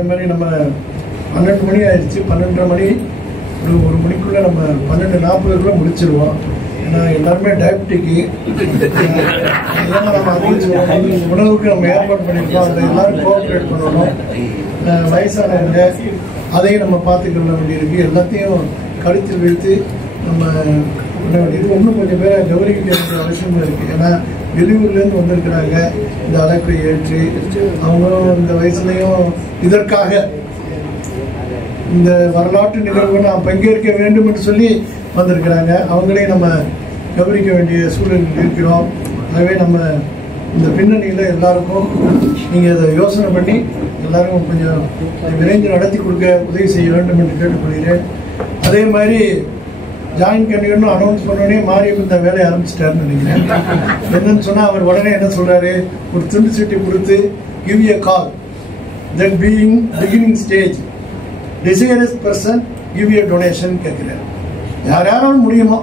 அதே மாதிரி நம்ம 12 மணி ஆயிடுச்சு. 12:30 மணி ஒரு மணிக்குள்ளே நம்ம 12:40 முடிச்சிருவோம். ஏன்னா எல்லாருமே டயபெட்டிக்கு நம்ம அதிகம் உணவுக்கு நம்ம ஏற்பாடு பண்ணியிருக்கோம். அதை எல்லாரும் கோஆப்ரேட் பண்ணணும். வயசானவங்க அதையும் நம்ம பார்த்துக்கொள்ள வேண்டியிருக்கு. எல்லாத்தையும் கருத்தில் வைத்து நம்ம பண்ண வேண்டியிருக்கு. இன்னும் கொஞ்சம் பேரை கௌரவிக்க வேண்டிய அவசியமும் இருக்குது. ஏன்னா வெளியூர்லேருந்து வந்திருக்கிறாங்க. இந்த அழைப்பை ஏற்று அவங்களும் இந்த வயசுலையும் இதற்காக இந்த வரலாற்று நிகழ்வு நாம் பங்கேற்க வேண்டும் என்று சொல்லி வந்திருக்கிறாங்க. அவங்களையும் நம்ம கவனிக்க வேண்டிய சூழலில் இருக்கிறோம். ஆகவே நம்ம இந்த பின்னணியில் எல்லாருக்கும் நீங்கள் அதை யோசனை பண்ணி எல்லாரும் கொஞ்சம் விரைந்து நடத்தி கொடுக்க உதவி செய்ய வேண்டும் என்று கேட்டுக்கொள்கிறேன். அதே மாதிரி ஜாயின் பண்ணிக்கணும்னு அனௌன்ஸ் பண்ணோடனே மாரியப்பன் இந்த வேலையை ஆரம்பிச்சிட்டாருன்னு நினைக்கிறேன். என்னன்னு சொன்னால் அவர் உடனே என்ன சொல்கிறாரு, ஒரு துண்டு சீட்டை கொடுத்து give a call that being beginning stage desirous person give a donation கேட்குறாரு. யாராலும் முடியுமோ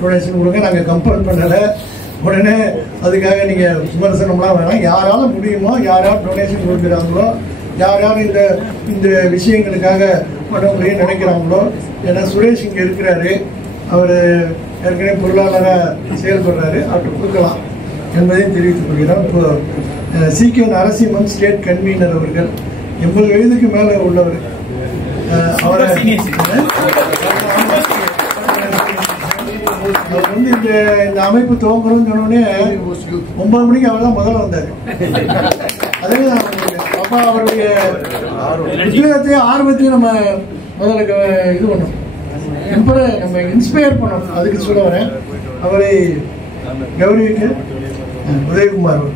டொனேஷன் கொடுங்க. நாங்கள் கம்பல் பண்ணலை. உடனே அதுக்காக நீங்கள் விமர்சனம்லாம் வேணாம். யாராலும் முடியுமோ, யார் டொனேஷன் கொடுக்குறாங்களோ, யார் இந்த விஷயங்களுக்காக பண்ண முடியும் நினைக்கிறாங்களோ. ஏன்னா சுரேஷ் இங்கே இருக்கிறாரு, அவர் ஏற்கனவே பொருளாளராக செயல்படுறாரு, அவர்கிட்ட கொடுக்கலாம் என்பதையும் தெரிவித்துக் கொள்கிறோம். இப்போ சி.கே. நரசிம்மன் ஸ்டேட் கன்வீனர் அவர்கள் 80 வயதுக்கு மேலே உள்ளவர். அவரை அவர் வந்து இந்த அமைப்பு துவங்குறோம்னு சொன்னோடனே 9 மணிக்கு அவர் தான் முதல்ல வந்தார். அதே தான் அப்பா அவருடைய உத்வேகத்தையும் ஆர்வத்தையும் நம்ம முதல்ல இது பண்ணோம், நம்ம இன்ஸ்பயர் பண்ணோம். அதுக்கு சொல்ல வரேன். அவரை கௌரவிக்க உதயகுமார்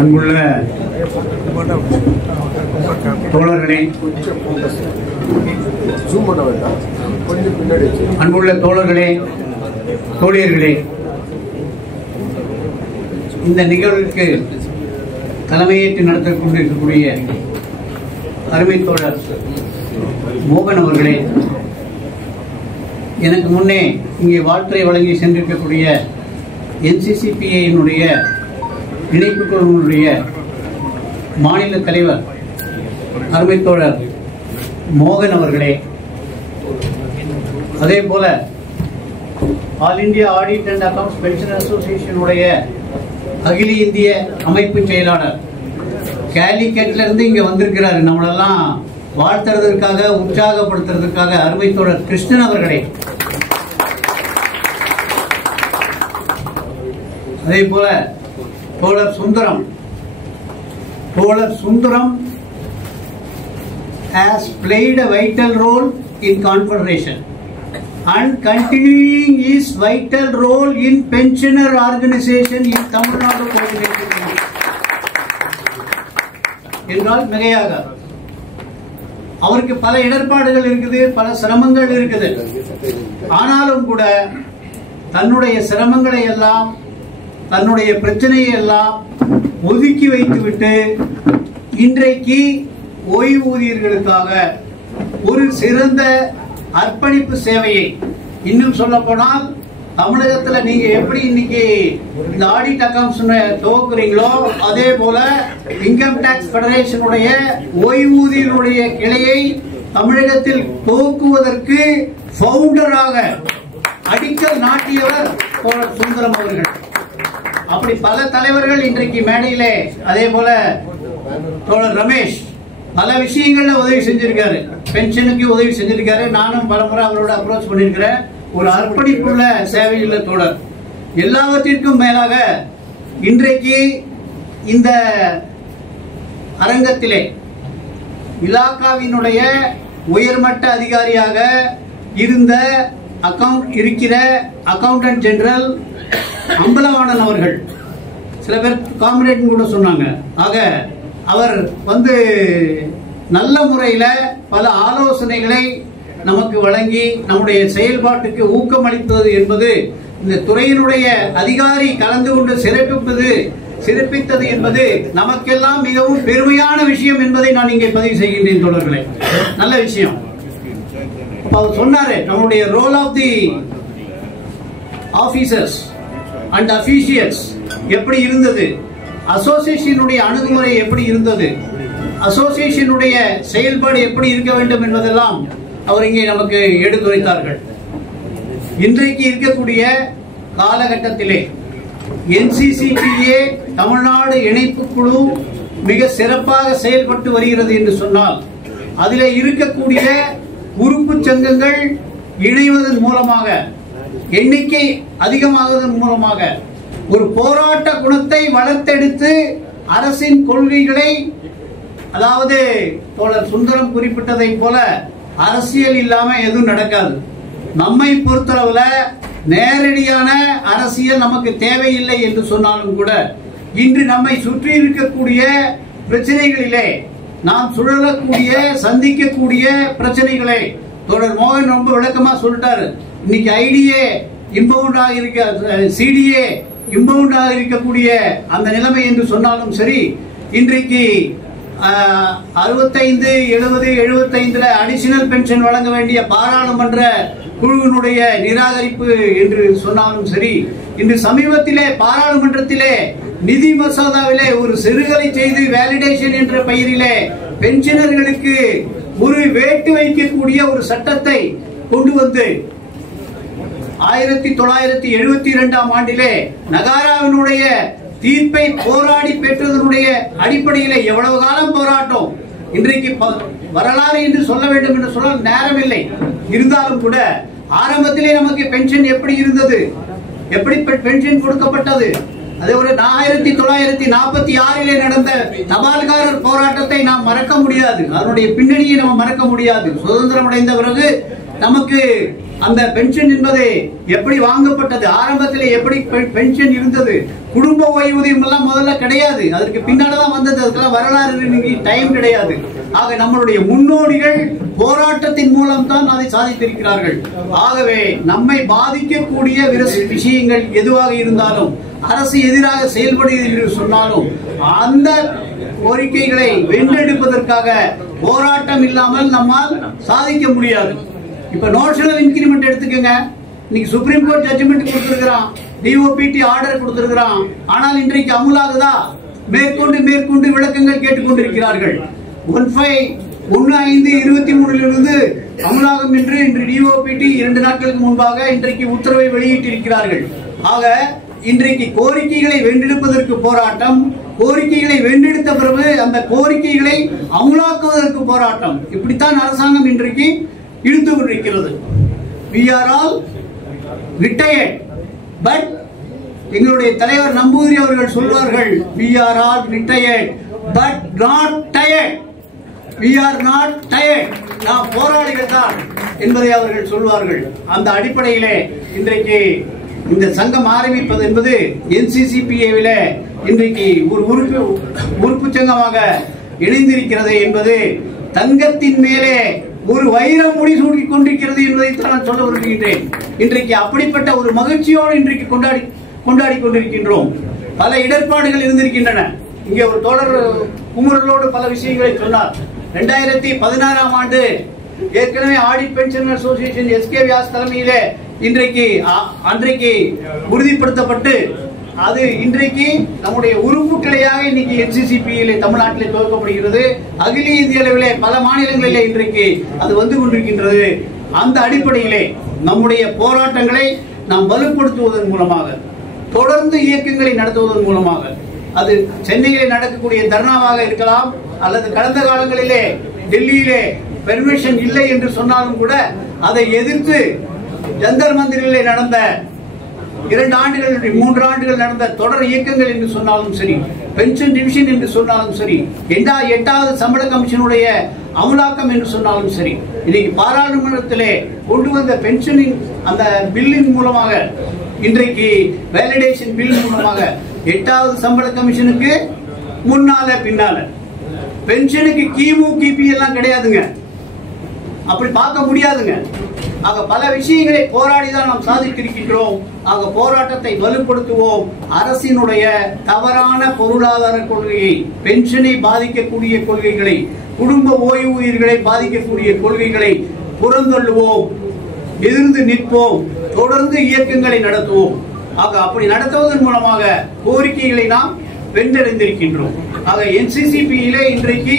அன்புள்ள தோழர்களே, அன்புள்ள தோழர்களே, தோழியர்களே, இந்த நிகழ்வுக்கு தலைமையேற்று நடத்திக் கொண்டிருக்கக்கூடிய அருமை தோழர் மோகன் அவர்களே, எனக்கு முன்னே இங்கே வாழ்த்துறை வழங்கி சென்றிருக்கக்கூடிய NCCPA-யினுடைய இணைப்பு குழுவினுடைய மாநில தலைவர் அருமை தோழர் மோகன் அவர்களே, அதே போல all India audit and accounts pension அசோசியேஷனுடைய அகில இந்திய அமைப்பு செயலாளர் கேலிக்கட்ல இருந்து இங்க வந்திருக்கிறாரு, நம்மளெல்லாம் வாழ்த்துறதற்காக உற்சாகப்படுத்துறதுக்காக அருமை தோழர் கிருஷ்ணன் அவர்களே, அதே போல தோழர் Sundaram has played a vital role in Confederation and continuing his vital role in pensioner organization in Tamil Nadu coordinated என்றால் மிகையாக. அவருக்கு பல இடர்பாடுகள் இருக்குது, பல சிரமங்கள் இருக்குது. ஆனாலும் கூட தன்னுடைய சிரமங்களை எல்லாம், தன்னுடைய பிரச்சனையை எல்லாம் ஒதுக்கி வைத்துவிட்டு இன்றைக்கு ஓய்வூதியர்களுக்காக ஒரு சிறந்த அர்ப்பணிப்பு சேவையை, இன்னும் சொல்ல போனால் தமிழகத்துல நீங்க எப்படி இன்னைக்கு இந்த ஆடிட் அக்கவுண்ட்ஸ் துவக்குறீங்களோ அதே போல இன்கம் டாக்ஸ் பெடரேஷனுடைய ஓய்வூதியனுடைய கிளையை தமிழகத்தில் துவக்குவதற்கு பவுண்டராக அடிக்கல் நாட்டியவர் தோழர் சுந்தரம் அவர்கள். அப்படி பல தலைவர்கள் இன்றைக்கு மேடையிலே, அதே போல தோழர் ரமேஷ் பல விஷயங்கள்ல உதவி செஞ்சிருக்காரு, பென்ஷனுக்கு உதவி செஞ்சிருக்காரு. நானும் பலமுறை அவரோட அப்ரோச் பண்ணிருக்கிறேன். ஒரு அர்ப்பணிப்புள்ள சேவையுள்ள தோழர். எல்லாவற்றிற்கும் மேலாக இன்றைக்கு இந்த அரங்கத்திலே இலாக்காவினுடைய உயர்மட்ட அதிகாரியாக இருக்கிற அக்கவுண்டன்ட் ஜெனரல் அம்பலவாணன் அவர்கள், சில பேர் காம்ரேட் கூட சொன்னாங்க. ஆக அவர் வந்து நல்ல முறையில் பல ஆலோசனைகளை நமக்கு வழங்கி நம்முடைய செயல்பாட்டுக்கு ஊக்கமளிப்பது என்பது இந்த துறையினுடைய அதிகாரி கலந்து கொண்டு சிறப்பித்தது என்பது நமக்கெல்லாம் மிகவும் பெருமையான விஷயம் என்பதை நான் இங்கே பதிவு செய்கின்றேன் தோழர்களே. நல்ல விஷயம். அவர் சொன்னாரு நம்முடைய role of the officers and officials எப்படி இருந்தது, அசோசியேஷனுடைய அணுகுமுறை எப்படி இருந்தது, அசோசியேஷனுடைய செயல்பாடு எப்படி இருக்க வேண்டும் என்பதெல்லாம் அவர் இங்கே நமக்கு எடுத்துரைத்தார்கள். இன்றைக்கு இருக்கக்கூடிய காலகட்டத்திலே NCCPA தமிழ்நாடு இணைப்பு குழு மிக சிறப்பாக செயல்பட்டு வருகிறது என்று சொன்னால் அதிலே இருக்கக்கூடிய உறுப்பு சங்கங்கள் இணைவதன் மூலமாக, எண்ணிக்கை அதிகமாகுவதன் மூலமாக ஒரு போராட்ட குணத்தை வளர்த்தெடுத்து அரசின் கொள்கைகளை, அதாவது தோழர் சுந்தரம் குறிப்பிட்டதை போல அரசியல் இல்லாம எதுவும் நடக்காது. நம்மை பொறுத்தளவுல நேரடியான அரசியல் நமக்கு தேவையில்லை என்று சொன்னாலும் கூட இன்று நம்மை சுற்றி இருக்கக்கூடிய பிரச்சனைகளிலே நாம் சுழலக்கூடிய சந்திக்கக்கூடிய பிரச்சனைகளை தோழர் மோகன் ரொம்ப விளக்கமா சொல்லிட்டாரு. இன்னைக்கு ஐடிஏ இம்பவுண்டாக இருக்க, சிடிஏ இம்பவுண்டாக இருக்கக்கூடிய அந்த நிலைமை என்று சொன்னாலும் சரி, இன்றைக்கு 65, 70, 75 அடிஷனல் பென்ஷன் வழங்க வேண்டிய பாராளுமன்ற குழுவினுடைய நிராகரிப்பு என்று சொன்னாலும் சரி, இன்று சமீபத்திலே பாராளுமன்றத்திலே நிதி மசோதாவிலே ஒரு சிறுகலை செய்து வேலிடேஷன் என்ற பெயரிலே பென்ஷனர்களுக்கு ஒரு வேட்டு வைக்கக்கூடிய ஒரு சட்டத்தை கொண்டு வந்து 1972ஆம் ஆண்டிலே நகாராவினுடைய தீர்ப்பை போராடி பெற்றதனுடைய அடிப்படையிலே எவ்வளவு காலம் போராட்டம். இன்றைக்கு வரலாறு என்று சொல்ல வேண்டும் என்று சொன்னால் நேரம் இல்லை. இருந்தாலும் கூட ஆரம்பத்திலே நமக்கு பென்ஷன் எப்படி இருந்தது, எப்படி பென்ஷன் கொடுக்கப்பட்டது, அதே போல 1946 நடந்த தபால்காரர் போராட்டத்தை நாம் மறக்க முடியாது. அதனுடைய பின்னணியை நம்ம மறக்க முடியாது. சுதந்திரம் அடைந்த பிறகு நமக்கு அந்த பென்ஷன் என்பது எப்படி வாங்கப்பட்டது, ஆரம்பத்தில் எப்படி பென்ஷன் இருந்தது, குடும்ப ஓய்வூதியம் எல்லாம் முதல்ல கிடையாது, அதற்கு பின்னால்தான் வந்தது. அதுக்கெல்லாம் வரலாறு டைம் கிடையாது. ஆக நம்மளுடைய முன்னோடிகள் போராட்டத்தின் மூலம் தான் அதை சாதித்திருக்கிறார்கள். ஆகவே நம்மை பாதிக்கக்கூடிய விஷயங்கள் எதுவாக இருந்தாலும், அரசு எதிராக செயல்படுகிறது என்று சொன்னாலும், அந்த கோரிக்கைகளை வென்றெடுப்பதற்காக போராட்டம் இல்லாமல் நம்மால் சாதிக்க முடியாது. இப்ப நோஷனல் இன்கிரிமெண்ட் எடுத்துக்கங்க. இன்னைக்கு சுப்ரீம் கோர்ட் ஜட்ஜ்மெண்ட் கொடுத்திருக்கிறான், டிஓபிடி ஆர்டர் கொடுத்திருக்கிறான். ஆனால் இன்றைக்கு அமுலாகுதா? மேற்கொண்டு விளக்கங்கள் கேட்டுக்கொண்டிருக்கிறார்கள். 15/23 அமுலாகும் என்று இன்று டிஓபிடி 2 நாட்களுக்கு முன்பாக இன்றைக்கு உத்தரவை வெளியிட்டிருக்கிறார்கள். ஆக இன்றைக்கு கோரிக்கைகளை வென்றெடுப்பதற்கு போராட்டம், கோரிக்கைகளை வென்றெடுத்த பிறகு அந்த கோரிக்கைகளை அமுலாக்குவதற்கு போராட்டம். இப்படித்தான் அரசாங்கம் இன்றைக்கு இழுத்து கொண்டிருக்கிறது. We are all retired, but எங்களுடைய தலைவர் நம்பூதிரி அவர்கள் சொல்வார்கள், we are all retired but not tired. We are not tired. நாம் போராளிகள் தான் என்பதை அவர்கள் சொல்வார்கள். அந்த அடிப்படையிலே இன்றைக்கு இந்த சங்கம் ஆரம்பிப்பது என்பது NCCPA-வில இன்றைக்கு ஒரு உறுப்பு சங்கமாக இணைந்திருக்கிறது என்பது தங்கத்தின் மேலே ஒரு வைரம் முடி சூடிக் கொண்டிருக்கிறது என்பதை நான் சொல்ல விரும்புகின்றேன். இன்றைக்கு அப்படிப்பட்ட ஒரு மகிழ்ச்சியோடு இன்றைக்கு கொண்டாடி கொண்டிருக்கின்றோம். பல இடர்பாடுகள் இருந்திருக்கின்றன. இங்கே ஒரு தொடர் குமுறலோடு பல விஷயங்களை சொன்னார். 2016ஆம் ஆண்டு ஏற்கனவே audit pension association SK Vyas தலைமையிலே அன்றைக்கு உறுதிப்படுத்தப்பட்டு அது இன்றைக்கு நம்முடைய உறுப்பு கிளையாக இன்னைக்கு NCCPA தமிழ்நாட்டிலே துவக்கப்படுகிறது. அகில இந்திய அளவிலே பல மாநிலங்களிலே இன்றைக்கு அது வந்து கொண்டிருக்கின்றது. அந்த அடிப்படையிலே நம்முடைய போராட்டங்களை நாம் வலுப்படுத்துவதன் மூலமாக, தொடர்ந்து இயக்கங்களை நடத்துவதன் மூலமாக, அது சென்னையிலே நடக்கக்கூடிய தர்ணாவாக இருக்கலாம், அல்லது கடந்த காலங்களிலே டெல்லியிலே பெர்மிஷன் இல்லை என்று சொன்னாலும் கூட அதை எதிர்த்து ஜந்தர் மந்திரிலே நடந்த 2 ஆண்டுகள் 3 ஆண்டுகள் நடந்த தொடர் இயக்கங்கள் என்று சொன்னாலும் சரி, பென்ஷன் டிவிஷன் என்று சொன்னாலும் சரி, 8வது சம்பள கமிஷனுடைய அமலாக்கம் என்று சொன்னாலும் சரி, இன்னைக்கு பாராளுமன்றத்திலே கொண்டு வந்த பென்ஷனின் அந்த பில்லின் மூலமாக, இன்றைக்கு வேலிடேஷன் பில் மூலமாக 8வது சம்பள கமிஷனுக்கு முன்னால பின்னால பென்ஷனுக்கு கிமு கிபி எல்லாம் கிடையாதுங்க, அப்படி பார்க்க முடியாதுங்க. ஆக பல விஷயங்களை போராடிதான் நாம் சாதித்திருக்கின்றோம். ஆக போராட்டத்தை வலுப்படுத்துவோம். அரசினுடைய தவறான பொருளாதார கொள்கையை, பென்ஷனை பாதிக்கக்கூடிய கொள்கைகளை, குடும்ப ஓய்வூதியர்களை பாதிக்கக்கூடிய கொள்கைகளை புறந்தள்ளுவோம், எதிர்த்து நிற்போம், தொடர்ந்து இயக்கங்களை நடத்துவோம். ஆக அப்படி நடத்துவதன் மூலமாக கோரிக்கைகளை நாம் வென்றடைந்திருக்கின்றோம். ஆக NCCP-யிலே இன்றைக்கு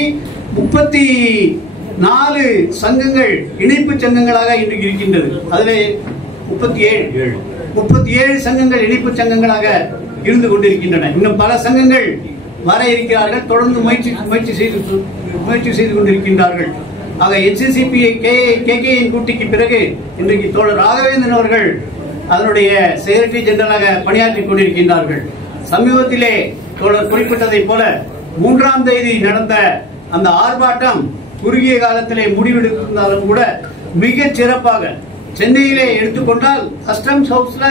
34 சங்கங்கள் இணைப்பு சங்கங்களாக இன்றைக்கு இருக்கின்றது. அதிலே 37 சங்கங்கள் இணைப்பு சங்கங்களாக இருந்து கொண்டிருக்கின்றன. இன்னும் பல சங்கங்கள் வர இருக்கிறார்கள். தொடர்ந்து முயற்சி செய்து கொண்டிருக்கின்றார்கள். ஆக NCCP-KKN கூட்டிக்கு பிறகு இன்றைக்கு தோழர் ராகவேந்திரன் அவர்கள் அதனுடைய செக்ரட்டரி ஜெனரலாக பணியாற்றிக் கொண்டிருக்கின்றார்கள். சமீபத்திலே தோழர் குறிப்பிட்டதை போல 3ஆம் தேதி நடந்த அந்த ஆர்ப்பாட்டம் குறுகிய காலத்திலே முடிவெடுத்திருந்தாலும் கூட மிக சிறப்பாக சென்னையிலே எடுத்துக்கொண்டால் கஸ்டம்ஸ் ஹவுஸ்ல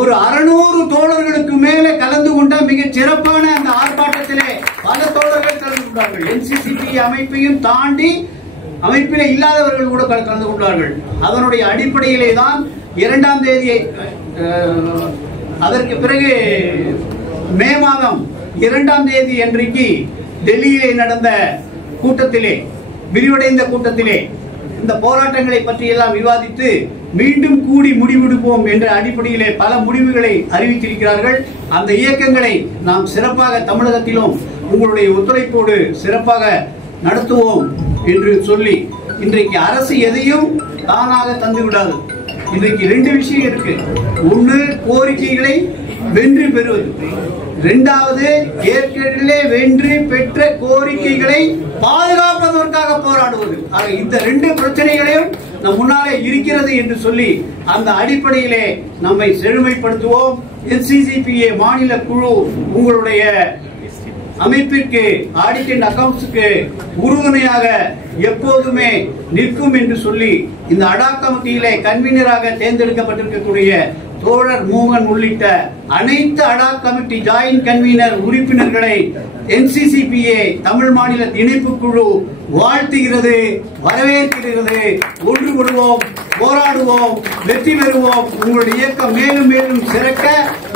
ஒரு 600 தோழர்களுக்கு மேலே கலந்து கொண்ட மிக சிறப்பான அந்த ஆர்ப்பாட்டத்திலே பல தோழர்கள் கலந்து கொண்டார்கள். NCCP அமைப்பையும் தாண்டி அமைப்பிலே இல்லாதவர்கள் கூட கலந்து கொண்டார்கள். அதனுடைய அடிப்படையிலே தான் 2ஆம் தேதி, அதற்கு பிறகு மே மாதம் 2ஆம் தேதி அன்றைக்கு டெல்லியிலே நடந்த கூட்டத்திலே, விரிவடைந்த கூட்டத்திலே இந்த போராட்டங்களை பற்றி எல்லாம் விவாதித்து மீண்டும் கூடி முடிவெடுப்போம் என்ற அடிப்படையிலே பல முடிவுகளை அறிவித்திருக்கிறார்கள். அந்த இயக்கங்களை நாம் சிறப்பாக தமிழகத்திலும் உங்களுடைய ஒத்துழைப்போடு சிறப்பாக நடத்துவோம் என்று சொல்லி, இன்றைக்கு அரசு எதையும் தானாக தந்து விடாது. இன்றைக்கு 2 விஷயம் இருக்கு. ஒன்று, கோரிக்கைகளை வென்று பெறுவது. 2வது, ஏற்கனவே வென்று பெற்ற கோரிக்கைகளை பாதுகாப்பதற்காக போராடுவது. ஆக இந்த 2 பிரச்சனைகளையும் நம் முன்னாலே இருக்கிறது என்று சொல்லி அந்த அடிப்படையிலே நம்மை செழுமைப்படுத்துவோம். NCCPA மாநில குழு உங்களுடைய அமைப்பிற்கு, ஆடிட் அண்ட் அக்கவுண்ட்ஸுக்கு உறுதுணையாக எப்போதுமே நிற்கும் என்று சொல்லி இந்த அடாக் கமிட்டியிலே கன்வீனராக தேர்ந்தெடுக்கப்பட்டிருக்கக்கூடிய தோழர் மோகன் உள்ளிட்ட அனைத்து அடாக் கமிட்டி ஜாயின்ட் கன்வீனர் உறுப்பினர்களை NCCPA தமிழ் மாநில இணைப்பு குழு வாழ்த்துகிறது, வரவேற்கிறது. ஒன்றுபடுவோம், போராடுவோம், வெற்றி பெறுவோம். உங்களுடைய இயக்கம் மேலும் மேலும் சிறக்க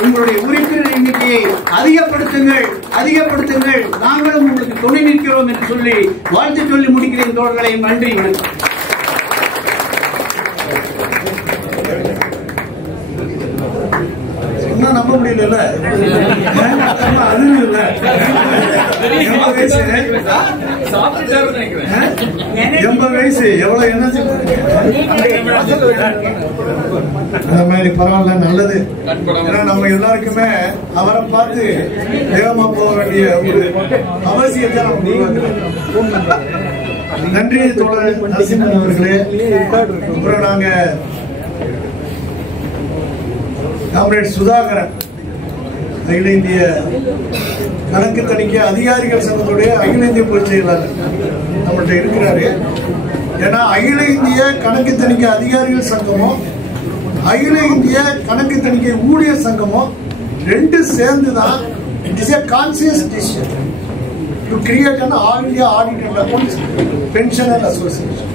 உங்களுடைய உறுப்பினர் எண்ணிக்கையை அதிகப்படுத்துங்கள். நாங்களும் உங்களுக்கு துணை நிற்கிறோம் என்று சொல்லி வாழ்த்து சொல்லி முடிக்கிறேன் தோழர்களை. நன்றி, வணக்கம். நம்ப முடியல. அது இல்ல, 80 வயசு எவ்வளவு எனர்ஜி. அந்த மாதிரி பரவாயில்ல, நல்லது. ஏன்னா நம்ம எல்லாருக்குமே அவரை பார்த்து வேகமா போக வேண்டிய ஒரு அவசியத்தை நம்ம. நன்றி தோழர் நரசிம்மன் அவர்களே. அப்புறம் நாங்க காம்ரேட் சுதாகரன், அகில இந்திய கணக்கு தணிக்கை அதிகாரிகள் சங்கத்துடைய அகில இந்திய பொதுச் செயலாளர் நம்மள்கிட்ட இருக்கிறாரு. ஏன்னா அகில இந்திய கணக்கு தணிக்கை அதிகாரிகள் சங்கமும் அகில இந்திய கணக்கு தணிக்கை ஊழியர் சங்கமும் 2 சேர்ந்துதான் it is a conscious decision to create an all India audit and accounts pensioner association.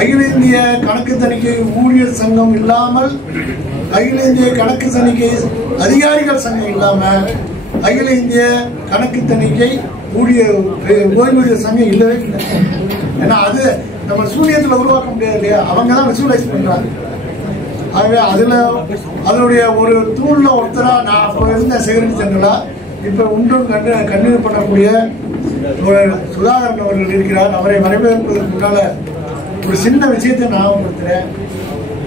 அகில இந்திய கணக்கு தணிக்கை ஊழியர் சங்கம் இல்லாமல், அகில இந்திய கணக்கு தணிக்கை அதிகாரிகள் சங்கம் இல்லாம, அகில இந்திய கணக்கு தணிக்கை ஓய்வூதியர் சங்கம் இல்லவே இல்லை. ஏன்னா அது நம்ம சூனியத்தில் உருவாக்க முடியாது இல்லையா, அவங்க தான் விசுவலைஸ் பண்றாங்க. ஆகவே அதனுடைய ஒரு தூண்ல ஒருத்தரா நான் அப்போ இருந்த செக்ரட்டரி ஜெனரலா இப்ப ஒன்றும் கண்டினியூ பண்ணக்கூடிய சுதாகரன் அவர்கள் இருக்கிறார். அவரை வரவேற்பதற்கு முன்னால ஒரு சின்ன விஷயத்தை ஞாபகப்படுத்துறேன்.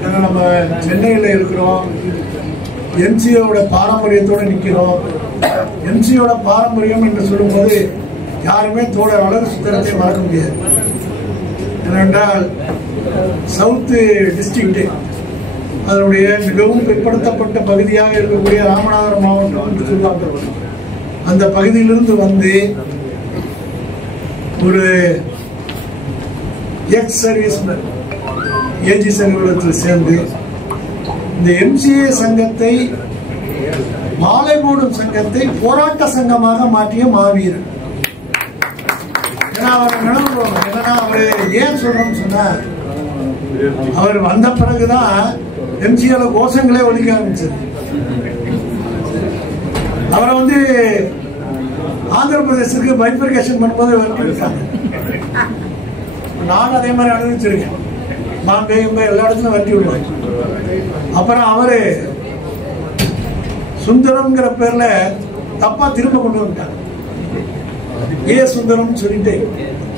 ஏன்னா நம்ம சென்னையில் இருக்கிறோம், எம்சிஓட பாரம்பரியத்தோடு நிற்கிறோம். எம்சிஓட பாரம்பரியம் என்று சொல்லும்போது யாருமே தோழர் அழகு சுந்தரத்தை மறக்க முடியாது. ஏனென்றால் சவுத் டிஸ்ட்ரிக்ட் அதனுடைய மிகவும் பிற்படுத்தப்பட்ட பகுதியாக இருக்கக்கூடிய ராமநாதபுரம் மாவட்டம் என்று சொல்லுவாங்க. அந்த பகுதியிலிருந்து வந்து ஒரு எக்ஸ் சர்வீஸ்மேன் ஏஜி சங்கத்தில் சேர்ந்து இந்த MCA சங்கத்தை, மாலை போடும் சங்கத்தை போராட்ட சங்கமாக மாற்றிய மாவீரன். ஏன்னா அவர் நினைவு என்னன்னா அவரு ஏன் சொல்றோம்னு சொன்னா அவர் வந்த பிறகுதான் எம்ஜிஆர் கோஷங்களே ஒழிக்க ஆரம்பிச்சது. அவரை ஆந்திர பிரதேசத்துக்கு பைஃபர்கேஷன் பண்ணும்போது வரட்டிருக்காங்க. நானும் அதே மாதிரி அனுபவிச்சிருக்கேன். பாம்பே எல்லா இடத்துலையும் வரட்டி விடுவாங்க. அப்புறம் அவரு சுந்தரம்ங்கிற பேர்ல தப்பா திரும்ப கொண்டு வந்துட்டாங்க. சுந்தரம் சொல்லிட்டு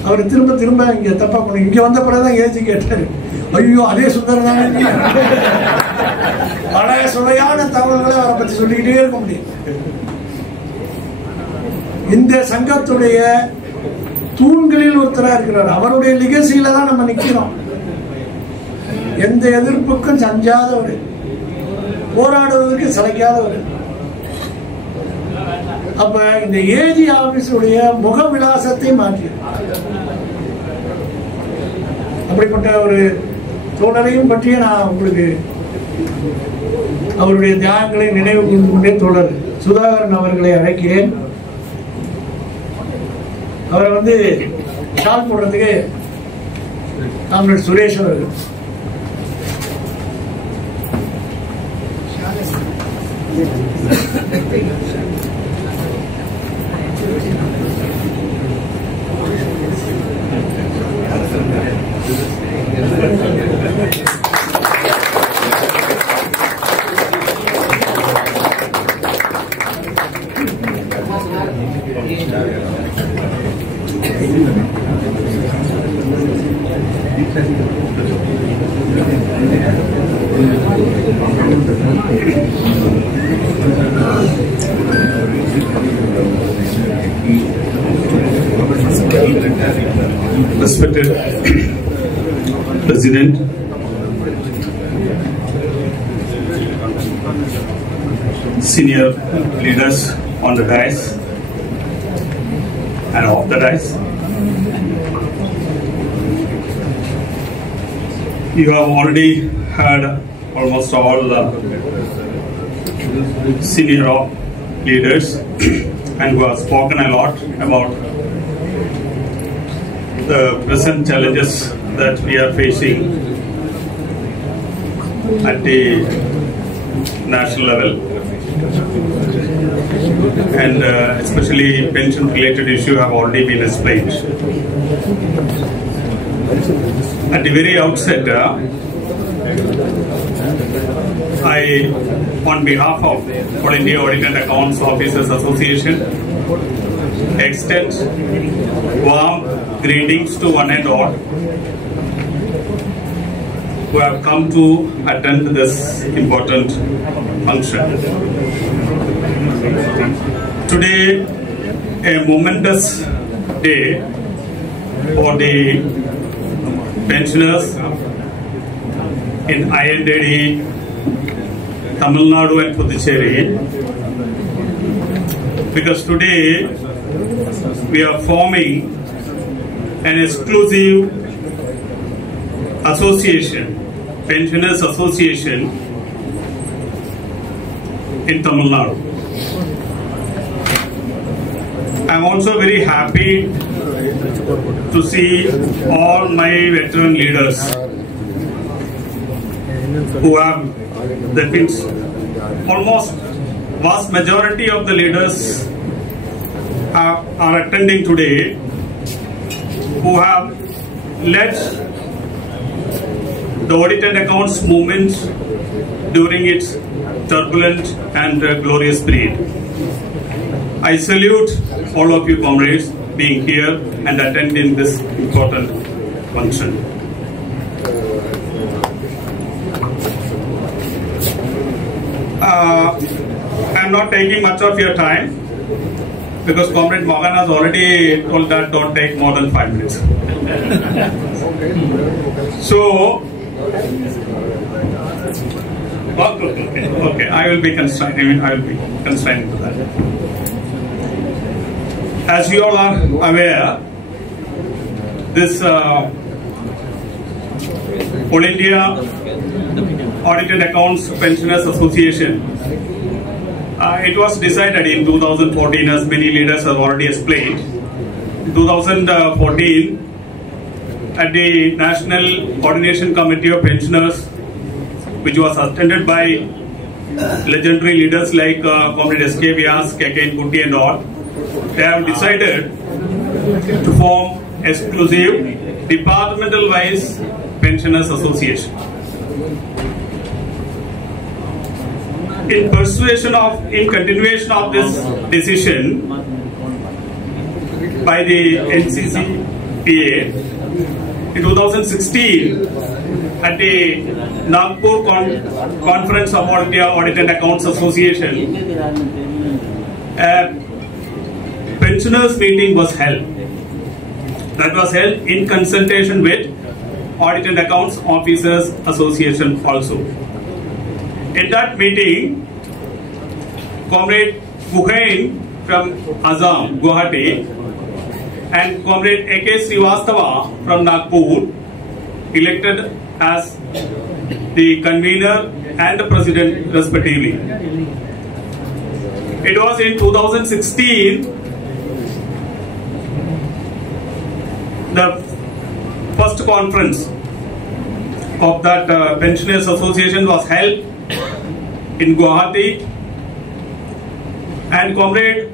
அவர் திரும்ப திரும்ப இங்க தப்பா கொண்டு இங்க வந்த பிறகுதான் ஏஜி கேட்டாரு, ஐயோ அதே சுந்தரம் தானே. பழைய சுவையான தகவல்களை அவரை பத்தி சொல்லிக்கிட்டே இருக்க முடியும். இந்த சங்கத்துடைய தூண்களில் ஒருத்தரா இருக்கிறார். அவருடைய லிகசியில தான் நம்ம நிக்கிறோம். எந்த எதிர்ப்புக்கும் சஞ்சாதவர், போராடுவதற்கு சளைக்காதவர். அப்ப இந்த ஏஜி ஆபீஸுடைய முக விலாசத்தை மாற்றி அப்படிப்பட்ட ஒரு தோழரையும் பற்றிய நான் உங்களுக்கு அவருடைய தியாகங்களை நினைவு கொண்டே தோழர் சுதாகரன் அவர்களை அழைக்கிறேன். அவரை ஷால் போடுறதுக்கு காம்ரேட் சுரேஷ் அவர்கள். Respected President, senior leaders on the dais and off the dais, you have already heard almost all the senior leaders and who have spoken a lot about the present challenges that we are facing at the national level, and especially pension related issue have already been explained. At the very outset, I, on behalf of All India Audit and Accounts Officers Association, extend warm greetings to one and all who have come to attend this important function. Today, a momentous day for the pensioners in INDD, Tamil Nadu and Puducherry, because today we are forming an exclusive association, Pensioners Association in Tamil Nadu. I am also very happy to see all my veteran leaders who have, that means almost vast majority of the leaders are attending today, who have led the audit and accounts movement during its turbulent and glorious period. I salute all of you comrades being here and attending this important function. I am not taking much of your time because Comrade Morgan has already told that don't take more than 5 minutes. So, okay, I will be constrained. I will be constrained to that. As you all are aware, this All India Audit and Accounts Pensioners Association, it was decided in 2014, as many leaders have already explained, 2014 at the National Coordination Committee of Pensioners, which was attended by legendary leaders like Comrade S.K. Vyas, K.K. Kuti and all, they have decided to form exclusive departmental wise pensioners association. In continuation of this decision by the NCCPA, in 2016 at the Nagpur Conference of All India Audit and Accounts Association, a pensioners meeting was held. That was held in consultation with Audit and Accounts Officers Association also. In that meeting, Comrade Mukhain from Assam, Guwahati, and Comrade A.K. Srivastava from Nagpur elected as the convener and the president respectively. It was in 2016 the first conference of that Pensioners Association was held in Guwahati, and Comrade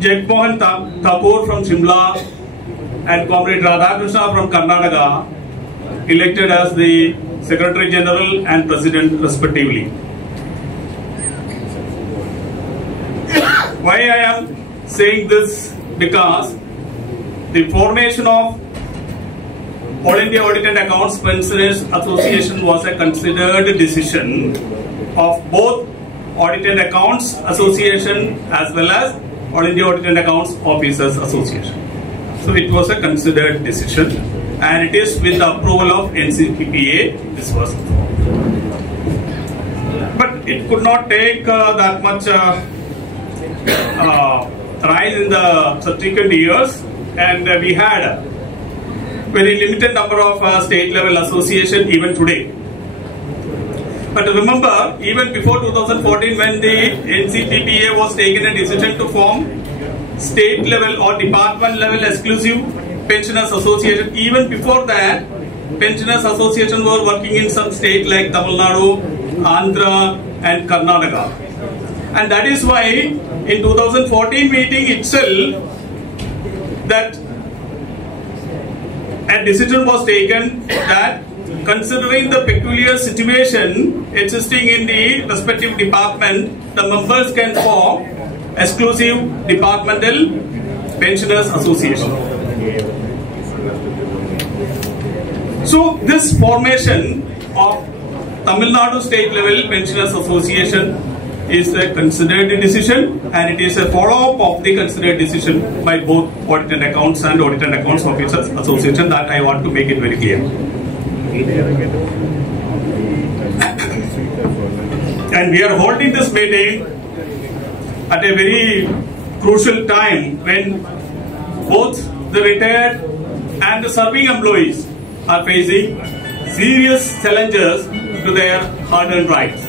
Jagmohan Thakur from Shimla and Comrade Radhakrishna from Karnataka elected as the Secretary General and President respectively. Why I am saying this? Because the formation of All India Audit and Accounts Pensioners Association was a considered decision of both Audit and Accounts Association as well as All India Audit and Accounts Officers Association. So it was a considered decision, and it is with the approval of NCCPA this was formed. But it could not take that much rise in the subsequent years, and we had a very limited number of state level association even today. But remember, even before 2014, when the NCCPA was taken a decision to form state level or department level exclusive pensioners association, even before that, pensioners association were working in some state like Tamil Nadu, Andhra and Karnataka. And that is why in 2014 meeting itself, that a decision was taken that considering the peculiar situation existing in the respective department, the members can form exclusive departmental pensioners association. So this formation of Tamil Nadu state level pensioners association is a considered decision, and it is a follow-up of the considered decision by both Audit and Accounts and Audit and Accounts Officers Association. That I want to make it very clear. And we are holding this meeting at a very crucial time when both the retired and the serving employees are facing serious challenges to their hard-earned rights.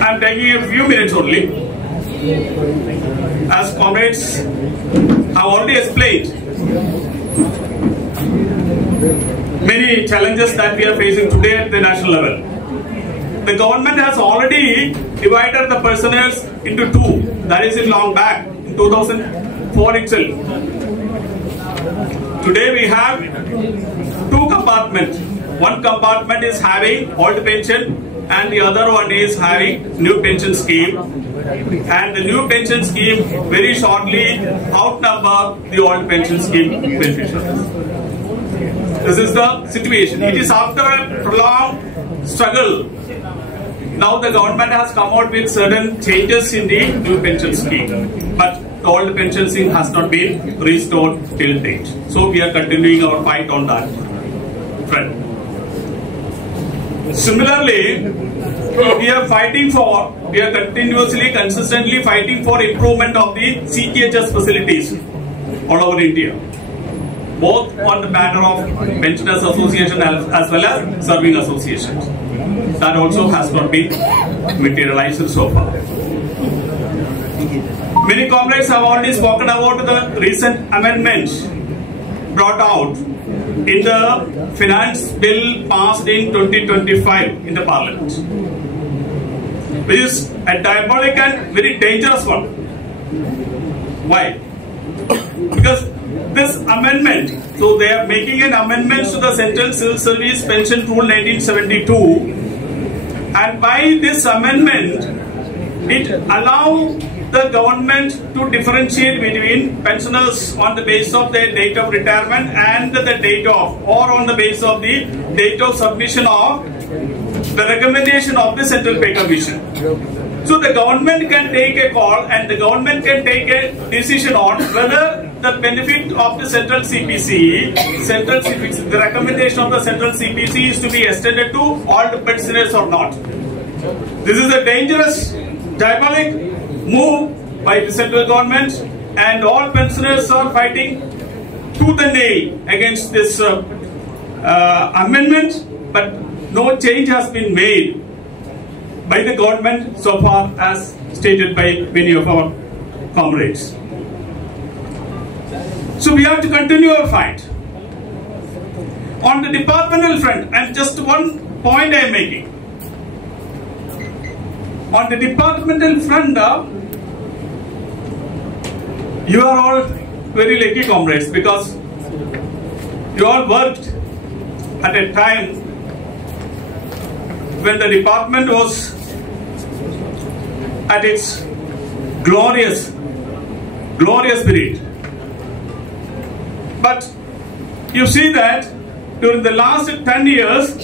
I am taking a few minutes only. As comrades have already explained, many challenges that we are facing today at the national level. The government has already divided the pensioners into two. That is in long back, in 2004 itself. Today we have two compartments. One compartment is having old pension and the other one is having new pension scheme. And the new pension scheme very shortly outnumber the old pension scheme beneficiaries. This is the situation. It is after a prolonged struggle. Now the government has come out with certain changes in the new pension scheme. But the old pension scheme has not been restored till date. So we are continuing our fight on that front. Similarly, we are continuously, consistently fighting for improvement of the CGHS facilities all over India, both on the banner of Pensioners Association as well as Serving Associations. That also has not been materialized so far. Many comrades have already spoken about the recent amendments brought out in the finance bill passed in 2025 in the parliament, which is a diabolic and very dangerous one. Why? Because this amendment, so they are making an amendment to the Central Civil Service Pension Rule 1972, and by this amendment, it allows the government to differentiate between pensioners on the basis of their date of retirement and the date of, or on the basis of the date of submission of the recommendation of the Central Pay Commission. So the government can take a call and the government can take a decision on whether the benefit of the Central CPC, the recommendation of the Central CPC is to be extended to all the pensioners or not. This is a dangerous, diabolic move by the central government, and all pensioners are fighting tooth and nail against this amendment, but no change has been made by the government so far as stated by many of our comrades. So we have to continue our fight. On the departmental front, and just one point I am making. On the departmental front, you are all very lucky comrades, because you all worked at a time when the department was at its glorious period. But you see that during the last 10 years,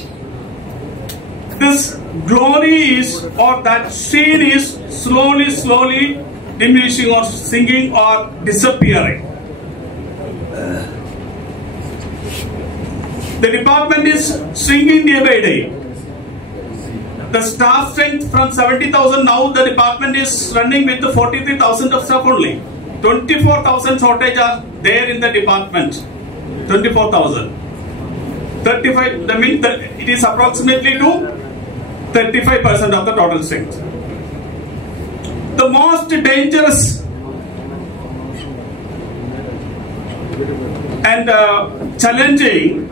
this glory is, or that scene is slowly diminishing or sinking or disappearing. The department is shrinking day by day. The staff strength from 70,000, now the department is running with the 43,000 of staff only. 24,000 shortage are there in the department. 24,000. 35, that means that it is approximately to 35% of the total strength. The most dangerous and challenging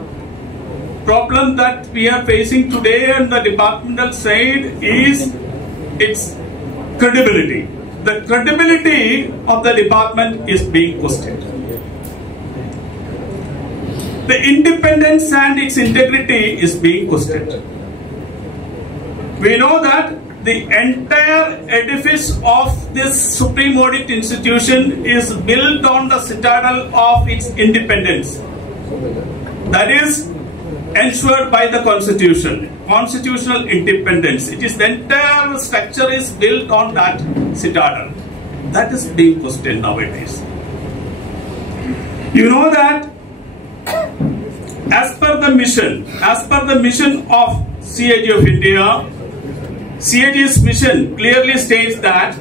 problem that we are facing today on the departmental side is its credibility. The credibility of the department is being questioned. The independence and its integrity is being questioned. We know that the entire edifice of this Supreme Audit Institution is built on the citadel of its independence. That is ensured by the Constitution, constitutional independence. It is the entire structure is built on that citadel. That is being questioned nowadays. You know that as per the mission of CAG of India, CAG's mission clearly states that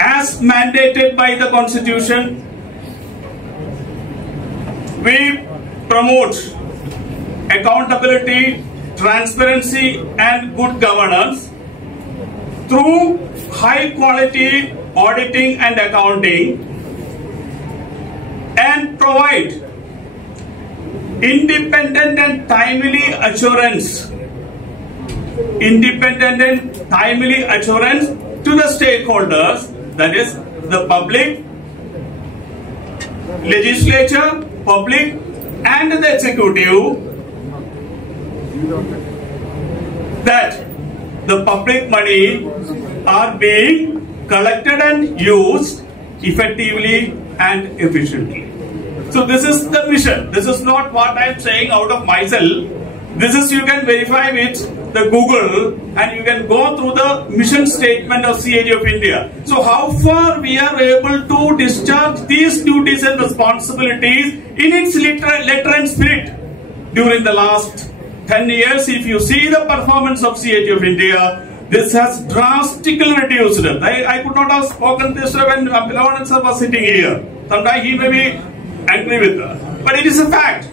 as mandated by the Constitution, we promote accountability, transparency and good governance through high quality auditing and accounting, and provide independent and timely assurance to the stakeholders, that is the public, legislature, public and the executive, that the public money are being collected and used effectively and efficiently. So this is the mission. This is not what I am saying out of myself. This is, you can verify with the Google and you can go through the mission statement of CAG of India. So how far we are able to discharge these duties and responsibilities in its letter and spirit during the last 10 years. If you see the performance of CAG of India, this has drastically reduced. I could not have spoken this when Abhilavan sir was sitting here. Sometimes he may be angry with us, but it is a fact.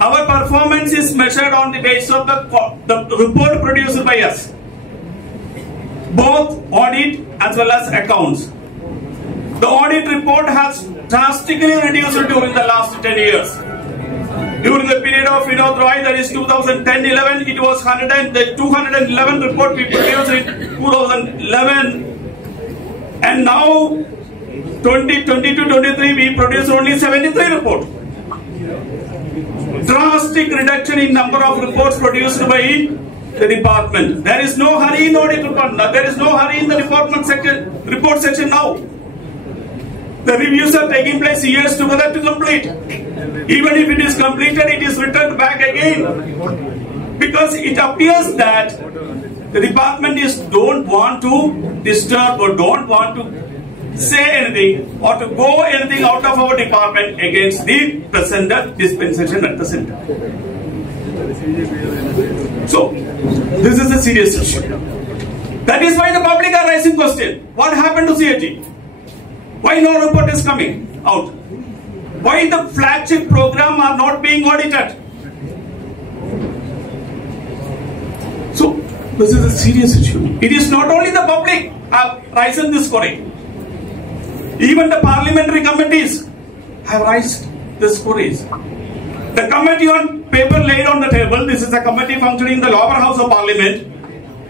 Our performance is measured on the basis of the report produced by us. both audit as well as accounts. The audit report has drastically reduced during the last 10 years. During the period of Vinod Roy, that is 2010-11, it was 211 report we produced in 2011, and now 2022-23 we produce only 73 reports. Drastic reduction in number of reports produced by the department. There is no hurry in audit report. There is no hurry in the report section now. The reviews are taking place years together to complete. Even if it is completed, it is returned back again. Because it appears that the department don't want to disturb or don't want to say anything or to go anything out of our department against the present dispensation at the center. So, this is a serious issue. That is why the public are raising question. What happened to CAG? Why no report is coming out? Why the flagship program are not being audited? So, this is a serious issue. It is not only the public have raised this query. Even the parliamentary committees have raised this queries. The committee on paper laid on the table, this is a committee functioning in the lower house of parliament,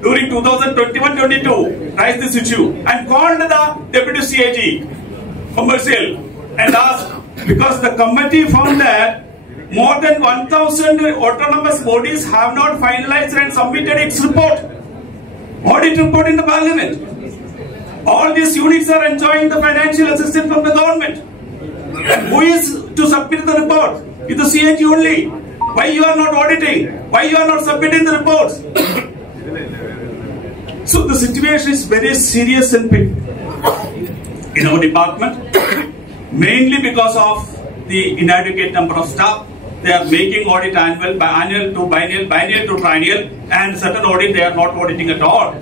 during 2021-22, raised this issue and called the deputy CAG commercial and asked, because the committee found that more than 1,000 autonomous bodies have not finalized and submitted its report, audit report in the parliament. All these units are enjoying the financial assistance from the government. And who is to submit the report? It's the CAG only. Why you are not auditing? Why you are not submitting the reports? So the situation is very serious and big in our department, mainly because of the inadequate number of staff. They are making audit annual to biennial to triennial, and certain audit they are not auditing at all.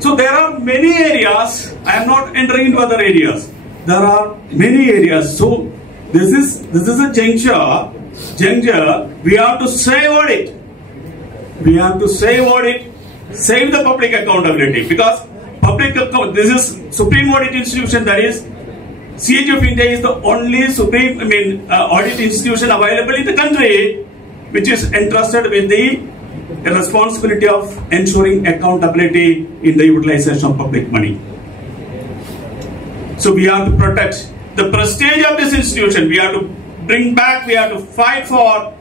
So there are many areas. I am not entering into other areas. There are many areas. So this is a juncture. We have to save audit. We have to save audit. Save the public accountability, because this is supreme audit institution, that is CAG of India is the only supreme audit institution available in the country which is entrusted with the responsibility of ensuring accountability in the utilization of public money. So we have to protect the prestige of this institution. We have to bring back, we have to fight for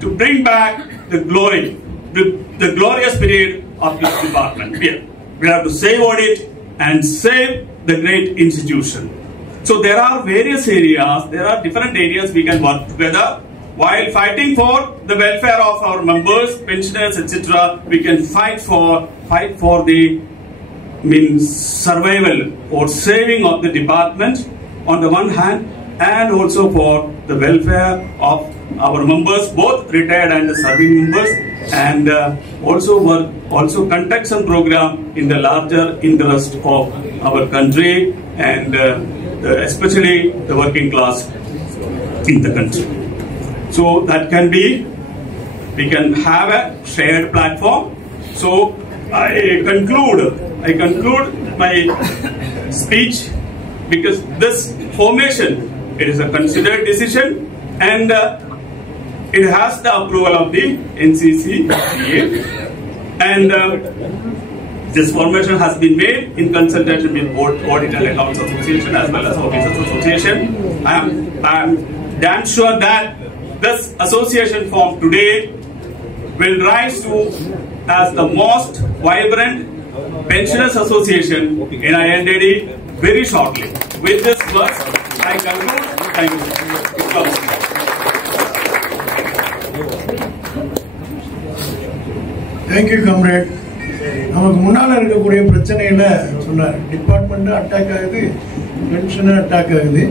to bring back the glory, the glorious period of this department. We have to save audit and save the great institution. So there are various areas, there are different areas we can work together. While fighting for the welfare of our members, pensioners, etc., we can fight for the survival or saving of the department on the one hand, and also for the welfare of our members, both retired and serving members, and also conduct some program in the larger interest of our country and especially the working class in the country. So that can be, we can have a shared platform. So I conclude my speech, because this formation, it is a considered decision, and it has the approval of the NCCCA, and this formation has been made in consultation with both Audit and Accounts Association as well as Officers Association. I am damn sure that this association formed today will rise to as the most vibrant pensioners association in INDD very shortly. With this words, I conclude. Thank you. Thank you, comrade. நமக்கு முன்னால இருக்கக்கூடிய பிரச்சனையில சொன்னார், department attack ஆகுது, pension attack ஆகுது,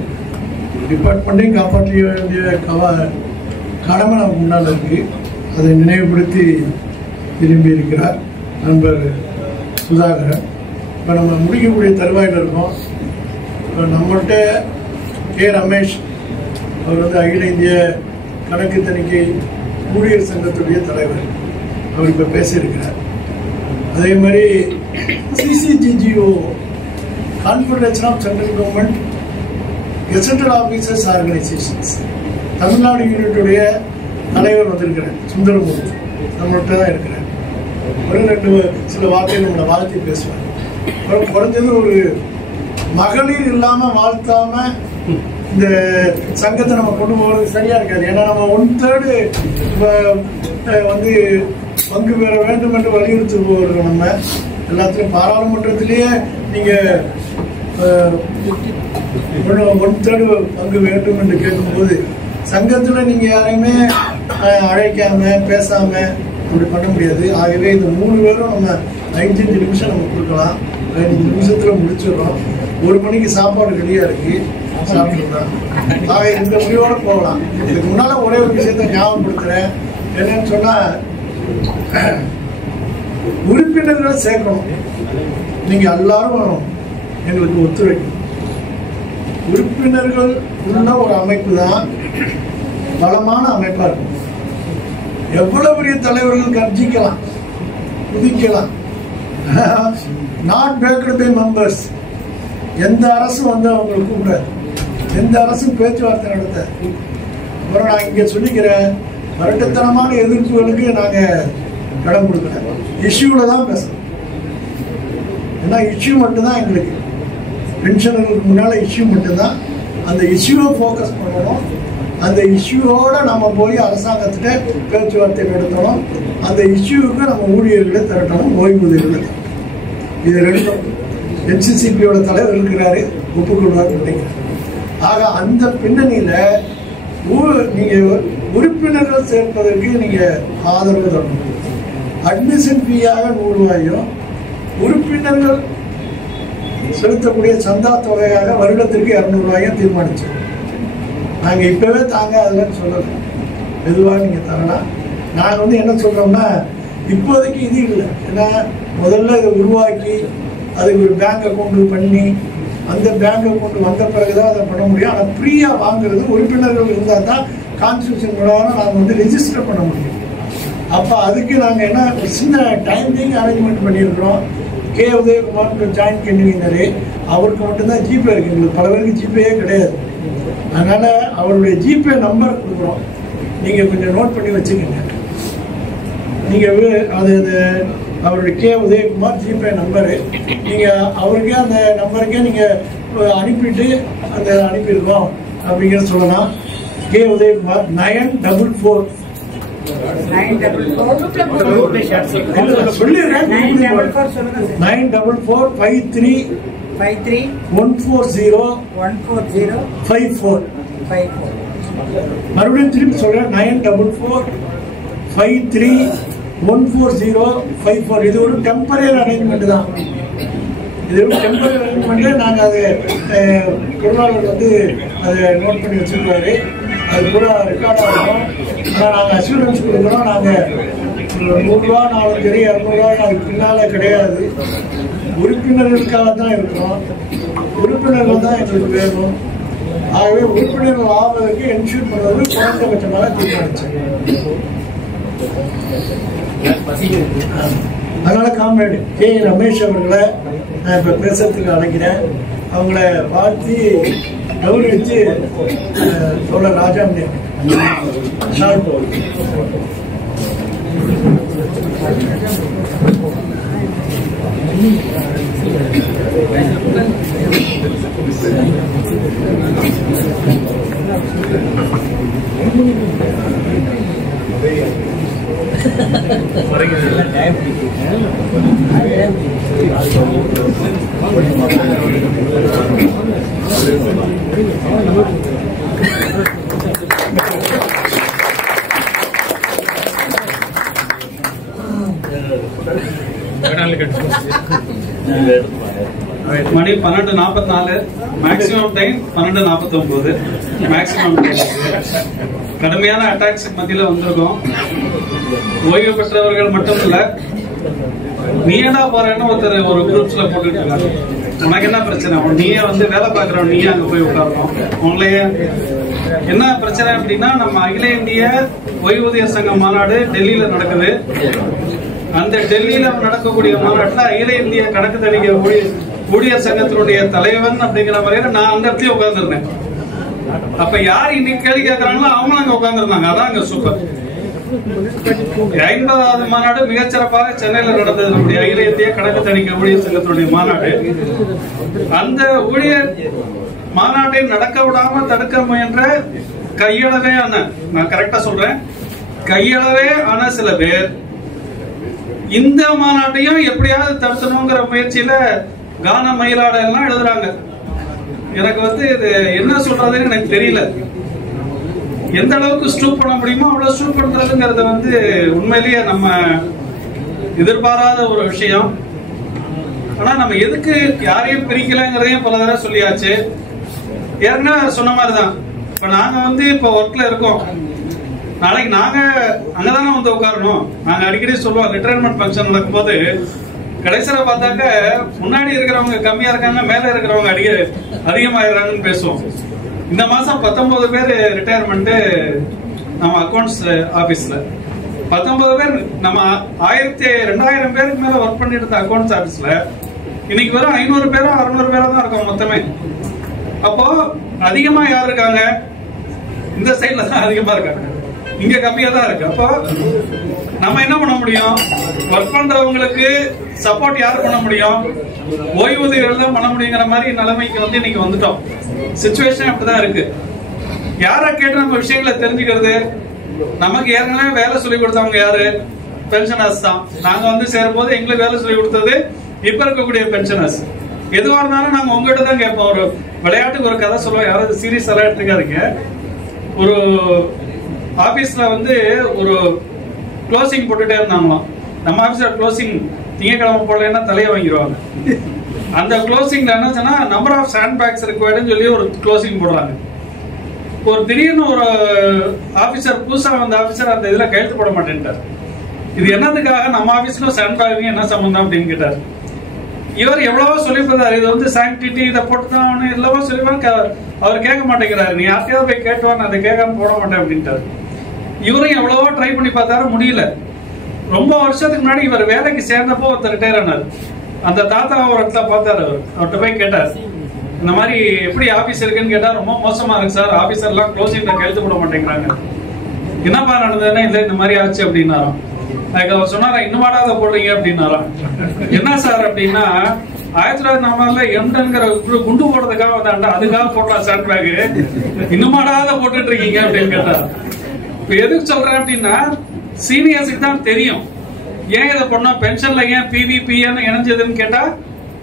டிபார்ட்மெண்ட்டையும் காப்பாற்ற வேண்டிய கடமை நமக்கு முன்னால் இருக்கு. அதை நினைவுபடுத்தி திரும்பி இருக்கிறார் நண்பர் சுதாகரன். இப்போ நம்ம முடிக்கக்கூடிய தருவாயில் இருக்கோம். இப்போ நம்மள்கிட்ட கே ரமேஷ் அவர் அகில இந்திய கணக்கு தணிக்கை ஊழியர் சங்கத்துடைய தலைவர். அவர் இப்போ பேசியிருக்கிறார். அதே மாதிரி CCGGO confederation of central government gazetted officers organisations Tamil Nadu யூனிட்டுடைய தலைவர் வந்திருக்கிறார் சுந்தரமூர்த்தி, நம்மள்கிட்ட தான் இருக்கிறார். ஒரு 2 சில வார்த்தைகள் நம்மளை வாழ்த்தி பேசுவார். அப்புறம் குறைஞ்சது ஒரு மகளிர் இல்லாம வாழ்த்தாம இந்த சங்கத்தை நம்ம கொண்டு போகிறது சரியா இருக்காது. ஏன்னா நம்ம 1/3 வந்து பங்கு பெற வேண்டும் என்று வலியுறுத்தி போகிறோம். நம்ம எல்லாத்துலையும் பாராளுமன்றத்திலேயே நீங்க 1/3 பங்கு வேண்டும் என்று கேட்கும்போது சங்கத்துல நீங்க யாரையுமே அழைக்காம பேசாம அப்படி பண்ண முடியாது. ஆகவே இந்த 3 பேரும் நம்ம 5 நிமிஷம் நம்ம கொடுக்கலாம். 5 நிமிஷத்துல முடிச்சிடறோம். 1 மணிக்கு சாப்பாடு ரெடியா இருக்கு, சாப்பிட்டுக்கலாம். ஆக இந்த முடிவோட போகலாம். இதுக்கு முன்னால ஒரே ஒரு விஷயத்த ஞாபகப்படுத்துறேன். என்னன்னு சொன்னா, உறுப்பினர்களை சேர்க்கணும். நீங்க எல்லாரும் எங்களுக்கு ஒத்துழைக்கணும். உறுப்பினர்கள் உள்ள ஒரு அமைப்பு தான் பலமான அமைப்பா இருக்கும். எவ்வளவு பெரிய தலைவர்கள் கர்ஜிக்கலாம், குதிக்கலாம், நாட் பேக்டு பை மெம்பர்ஸ். எந்த அரசும் வந்து அவங்களுக்கு கூப்பிடாது, எந்த அரசும் பேச்சுவார்த்தை நடத்த. அப்புறம் நான் இங்க சொல்லிக்கிறேன், வரட்டுத்தனமான எதிர்ப்புகளுக்கு நாங்க இடம் கொடுக்கல. இஷ்யூல தான் பேசணும். ஏன்னா இஷ்யூ மட்டும்தான் எங்களுக்கு பென்ஷனர்களுக்கு முன்னால இஷ்யூ மட்டும்தான். அந்த இஷ்யூவை ஃபோக்கஸ் பண்ணணும். அந்த இஷ்யூவோட நம்ம போய் அரசாங்கத்திட்ட பேச்சுவார்த்தை நடத்தணும். அந்த இஷ்யூவுக்கு நம்ம ஊழியர்களை திரட்டணும், ஓய்வூதியர்களை. இது 2 NCCP-யோட தலைவர் இருக்கிறாரு, ஒப்புக்கொள்வார்னு நினைக்கிறேன். ஆக அந்த பின்னணியில நீங்க உறுப்பினர்கள் சேர்ப்பதற்கு நீங்க ஆதரவு தரணும். அட்மிஷன் ஃபீயாக 100 ரூபாயும், உறுப்பினர்கள் செலுத்தக்கூடிய சந்தா தொகையாக வருடத்திற்கு 200 ரூபாயும் தீர்மானிச்சோம். நாங்க இப்பவே தாங்க அதுலன்னு சொல்லல, மெதுவாக நீங்க தரலாம். நாங்க வந்து என்ன சொல்றோம்னா, இப்போதைக்கு இது இல்லை. ஏன்னா முதல்ல இதை உருவாக்கி அதுக்கு ஒரு பேங்க் அக்கௌண்ட் பண்ணி அந்த பேங்க் அக்கௌண்ட் வந்த பிறகுதான் அதை பண்ண முடியும். ஆனால் ஃப்ரீயா வாங்குறது உறுப்பினர்கள் இருந்தால் தான் கான்ஸ்டியூஷன் பிரகாரம் நாங்கள் வந்து ரெஜிஸ்டர் பண்ண முடியும். அப்போ அதுக்கு நாங்கள் என்ன ஒரு சின்ன டைமிங் அரேஞ்ச்மெண்ட் பண்ணியிருக்கிறோம். கே உதயகுமார் ஜாயின்ட் கன்வீனரு, அவருக்கு மட்டும்தான் ஜிபே இருக்கு. எங்களுக்கு பல பேருக்கு ஜிபேயே கிடையாது. அதனால அவருடைய ஜிபே நம்பர் கொடுக்குறோம், நீங்க கொஞ்சம் நோட் பண்ணி வச்சுக்கோங்க. நீங்க அது அவருடைய கே உதயகுமார் ஜிபே நம்பரு, நீங்க அவருக்கே அந்த நம்பருக்கே நீங்க அனுப்பிட்டு அந்த அனுப்பியிருக்கோம் அப்படிங்கிறத சொல்லலாம். கே உதயகுமார் 944 சொல்லிடுறேன் 94453 140 54. மறுபடியும் திருப்பி சொல்றேன் 94453 140 54. இது ஒரு டெம்பரரி அரேஞ்ச்மெண்ட் தான். இது ஒரு டெம்பரரி அரேஞ்ச்மெண்ட். நாங்க அது பொருளாளர் வந்து அதை நோட் பண்ணி வச்சிருக்காரு. அது கூட ரெக்கார்ட் ஆகும். நாங்க அசூரன்ஸ் கொடுக்குறோம். நாங்க 100 ரூபா நாளும் சரி 200 ரூபா அதுக்கு பின்னால கிடையாது. உறுப்பினர்களுக்காக தான் இருக்கிறோம். உறுப்பினர்கள் தான் எங்களுக்கு வேணும். ஆகவே உறுப்பினர்கள் ஆவதற்கு என்ஷூர் பண்ணுவது குறைந்தபட்சமாக தீர்மானிச்சேன். அதனால காம்ரேட் கே ரமேஷ் அவர்களை நான் இப்ப பேசுறதுக்கு அழைக்கிறேன். அவங்கள வாழ்த்தி கௌரவிச்சு சொல்ல ராஜாமணி மணி 12:44. Maximum time 12:49. மேக்ஸிமம் கடுமையான அட்டாக்ஸ் மத்தியில வந்திருக்கோம். ஓய்வு பெற்றவர்கள் மட்டும் இல்ல, நீ என்ன போறேன்னு ஒருத்தர் ஒரு குரூப்ஸ்ல போட்டுட்டு இருக்காரு. உனக்கு என்ன பிரச்சனை? நீயே வந்து வேலை பார்க்கறோம், நீயே அங்க போய் உட்காரணும். உங்களையே என்ன பிரச்சனை அப்படின்னா, நம்ம அகில இந்திய ஓய்வூதிய சங்க மாநாடு டெல்லியில நடக்குது. அந்த டெல்லியில நடக்கக்கூடிய மாநாட்டில் அகில இந்திய கணக்கு தணிக்கை ஊழியர் சங்கத்தினுடைய தலைவன் அப்படிங்கிற முறையில நான் அந்த இடத்துல உட்கார்ந்துருந்தேன். அப்ப யார் இன்னைக்கு கேள்வி கேட்கறாங்களோ அவங்க அங்க உட்கார்ந்துருந்தாங்க. அதான் அங்க சூப்பர். 50வது மாநாடு மிகச்சிறப்பாக சென்னையில் நடந்தது. நம்முடைய அகில இந்திய கணக்கு தணிக்கை ஊழியர் சங்கத்தினுடைய மாநாடு. அந்த ஊழியர் மாநாட்டை நடக்க விடாம தடுக்க முயன்ற கையளவே ஆன, நான் கரெக்டா சொல்றேன், கையளவே ஆன சில பேர் இந்த மாநாட்டையும் எப்படியாவது தடுக்கணுங்கிற முயற்சியில கான மயிலாட எல்லாம் எழுதுறாங்க. எனக்கு இது என்ன சொல்றதுன்னு எனக்கு தெரியல. எந்த அளவுக்கு ஸ்டூப் பண்ண முடியுமோ அவ்வளவு ஸ்டூப் பண்றதுங்கிறது உண்மையிலேயே நம்ம எதிர்பாராத ஒரு விஷயம். ஆனா நம்ம எதுக்கு யாரையும் பிரிக்கலங்கிறதையும் பல தடவை சொல்லியாச்சு. ஏற்கனவே சொன்ன மாதிரிதான், இப்ப நாங்க இப்ப ஒர்க்ல இருக்கோம், நாளைக்கு நாங்க அங்கதானே உட்காரணும். நாங்க அடிக்கடி சொல்லுவோம், ரிட்டையர்மெண்ட் ஃபங்க்ஷன் நடக்கும்போது கடைசியில பார்த்தாக்க முன்னாடி இருக்கிறவங்க கம்மியா இருக்காங்க, மேல இருக்கிறவங்க அதிகமாயிடுறாங்கன்னு பேசுவோம். இந்த மாசம் 19 பேர் ரிட்டையர்மெண்ட் நம்ம அக்கௌண்ட்ஸ் ஆபீஸ்ல. 19 பேர் நம்ம 2000 பேருக்கு மேல ஒர்க் பண்ணிட்டு இருந்த அக்கௌண்ட்ஸ் ஆபீஸ்ல இன்னைக்கு வெறும் 500 பேரோ 600 பேரோ தான் இருக்கோம் மொத்தமே. அப்போ அதிகமா யார் இருக்காங்க? இந்த சைட்ல தான் அதிகமா இருக்காங்க, இங்க கம்மியா தான் இருக்கு. அப்போ நம்ம என்ன பண்ண முடியும்? ஒர்க் பண்றவங்களுக்கு சப்போர்ட் யார் பண்ண முடியும்? ஓய்வூதியர்கள் தான் பண்ண முடியுங்கிற மாதிரி நிலைமைக்கு இன்னைக்கு வந்துட்டோம். சிச்சுவேஷன் அப்படிதான் இருக்கு. யாரை கேட்டு நம்ம விஷயங்களை தெரிஞ்சுக்கிறது? நமக்கு ஏற்கனவே வேலை சொல்லி கொடுத்தவங்க யாரு? பென்ஷனர்ஸ் தான். நாங்க சேரும் போது எங்களுக்கு வேலை சொல்லி கொடுத்தது இப்ப இருக்கக்கூடிய பென்ஷனர்ஸ். எதுவா இருந்தாலும் நாங்க உங்ககிட்ட தான் கேட்போம். ஒரு விளையாட்டுக்கு ஒரு கதை சொல்லுவோம், யாராவது சீரியஸ் எல்லாம் எடுத்துக்காதீங்க. ஒரு ஆபீஸ்ல ஒரு க்ளோசிங் போட்டுட்டே இருந்தாங்களாம். நம்ம ஆபீஸ்ல க்ளோசிங் திங்கக்கிழமை போடலன்னா தலையை வாங்கிடுவாங்க. அந்த க்ளோசிங்ல என்ன சொன்னா, நம்பர் ஆஃப் சாண்ட் பேக்ஸ் ரிக்வயர்டுன்னு சொல்லி ஒரு க்ளோசிங் போடுறாங்க. ஒரு திடீர்னு ஒரு ஆபீசர், புதுசா வந்த ஆபீசர் அந்த இதுல கையெழுத்து போட மாட்டேன்ட்டார். இது என்னதுக்காக, நம்ம ஆபீஸ்க்கும் சாண்ட் பேக்கிங் என்ன சம்பந்தம் அப்படின்னு கேட்டார். இவர் எவ்வளவோ சொல்லிப்பாரு, இது சாங்டிட்டி, இதை போட்டுதான் எவ்வளவோ சொல்லிப்பாங்க. அவர் கேட்க மாட்டேங்கிறாரு. நீ யார்த்தையாவது போய் கேட்டுவான்னு அதை கேட்காம போட மாட்டேன் அப்படின்ட்டாரு. இவரும் எவ்வளவோ ட்ரை பண்ணி பார்த்தாரு, முடியல. ரொம்ப வருஷத்துக்கு முன்னாடி இவர் வேலைக்கு சேர்ந்தப்போ ஒருத்தர் ரிட்டையர் ஆனார். அந்த தாத்தா ஒரு இடத்துல பார்த்தாரு. அவர்கிட்ட போய் கேட்டார், இந்த மாதிரி எப்படி ஆபீஸ் இருக்குன்னு கேட்டா, ரொம்ப மோசமா இருக்கு சார், ஆபீசர் எல்லாம் க்ளோசிங்ல கையெழுத்து போட மாட்டேங்கிறாங்க. என்னப்பா நடந்ததுன்னா, இல்ல இந்த மாதிரி ஆச்சு அப்படின்னாராம். அதுக்கு அவர் சொன்னாரா, இன்னுமாடாத போடுறீங்க அப்படின்னாராம். என்ன சார் அப்படின்னா, 1904 எம்டன்கிற குண்டு போடுறதுக்காக வந்தாண்டா, அதுக்காக போடலாம் சாண்ட் பேக், இன்னுமாடாத போட்டுட்டு இருக்கீங்க அப்படின்னு கேட்டார். இப்ப எதுக்கு சொல்றேன் அப்படின்னா, சீனியர்ஸுக்கு தான் தெரியும் ஏன் இதை பண்ணா, பென்ஷன்ல ஏன் பிவிபின்னு இணைஞ்சதுன்னு கேட்டா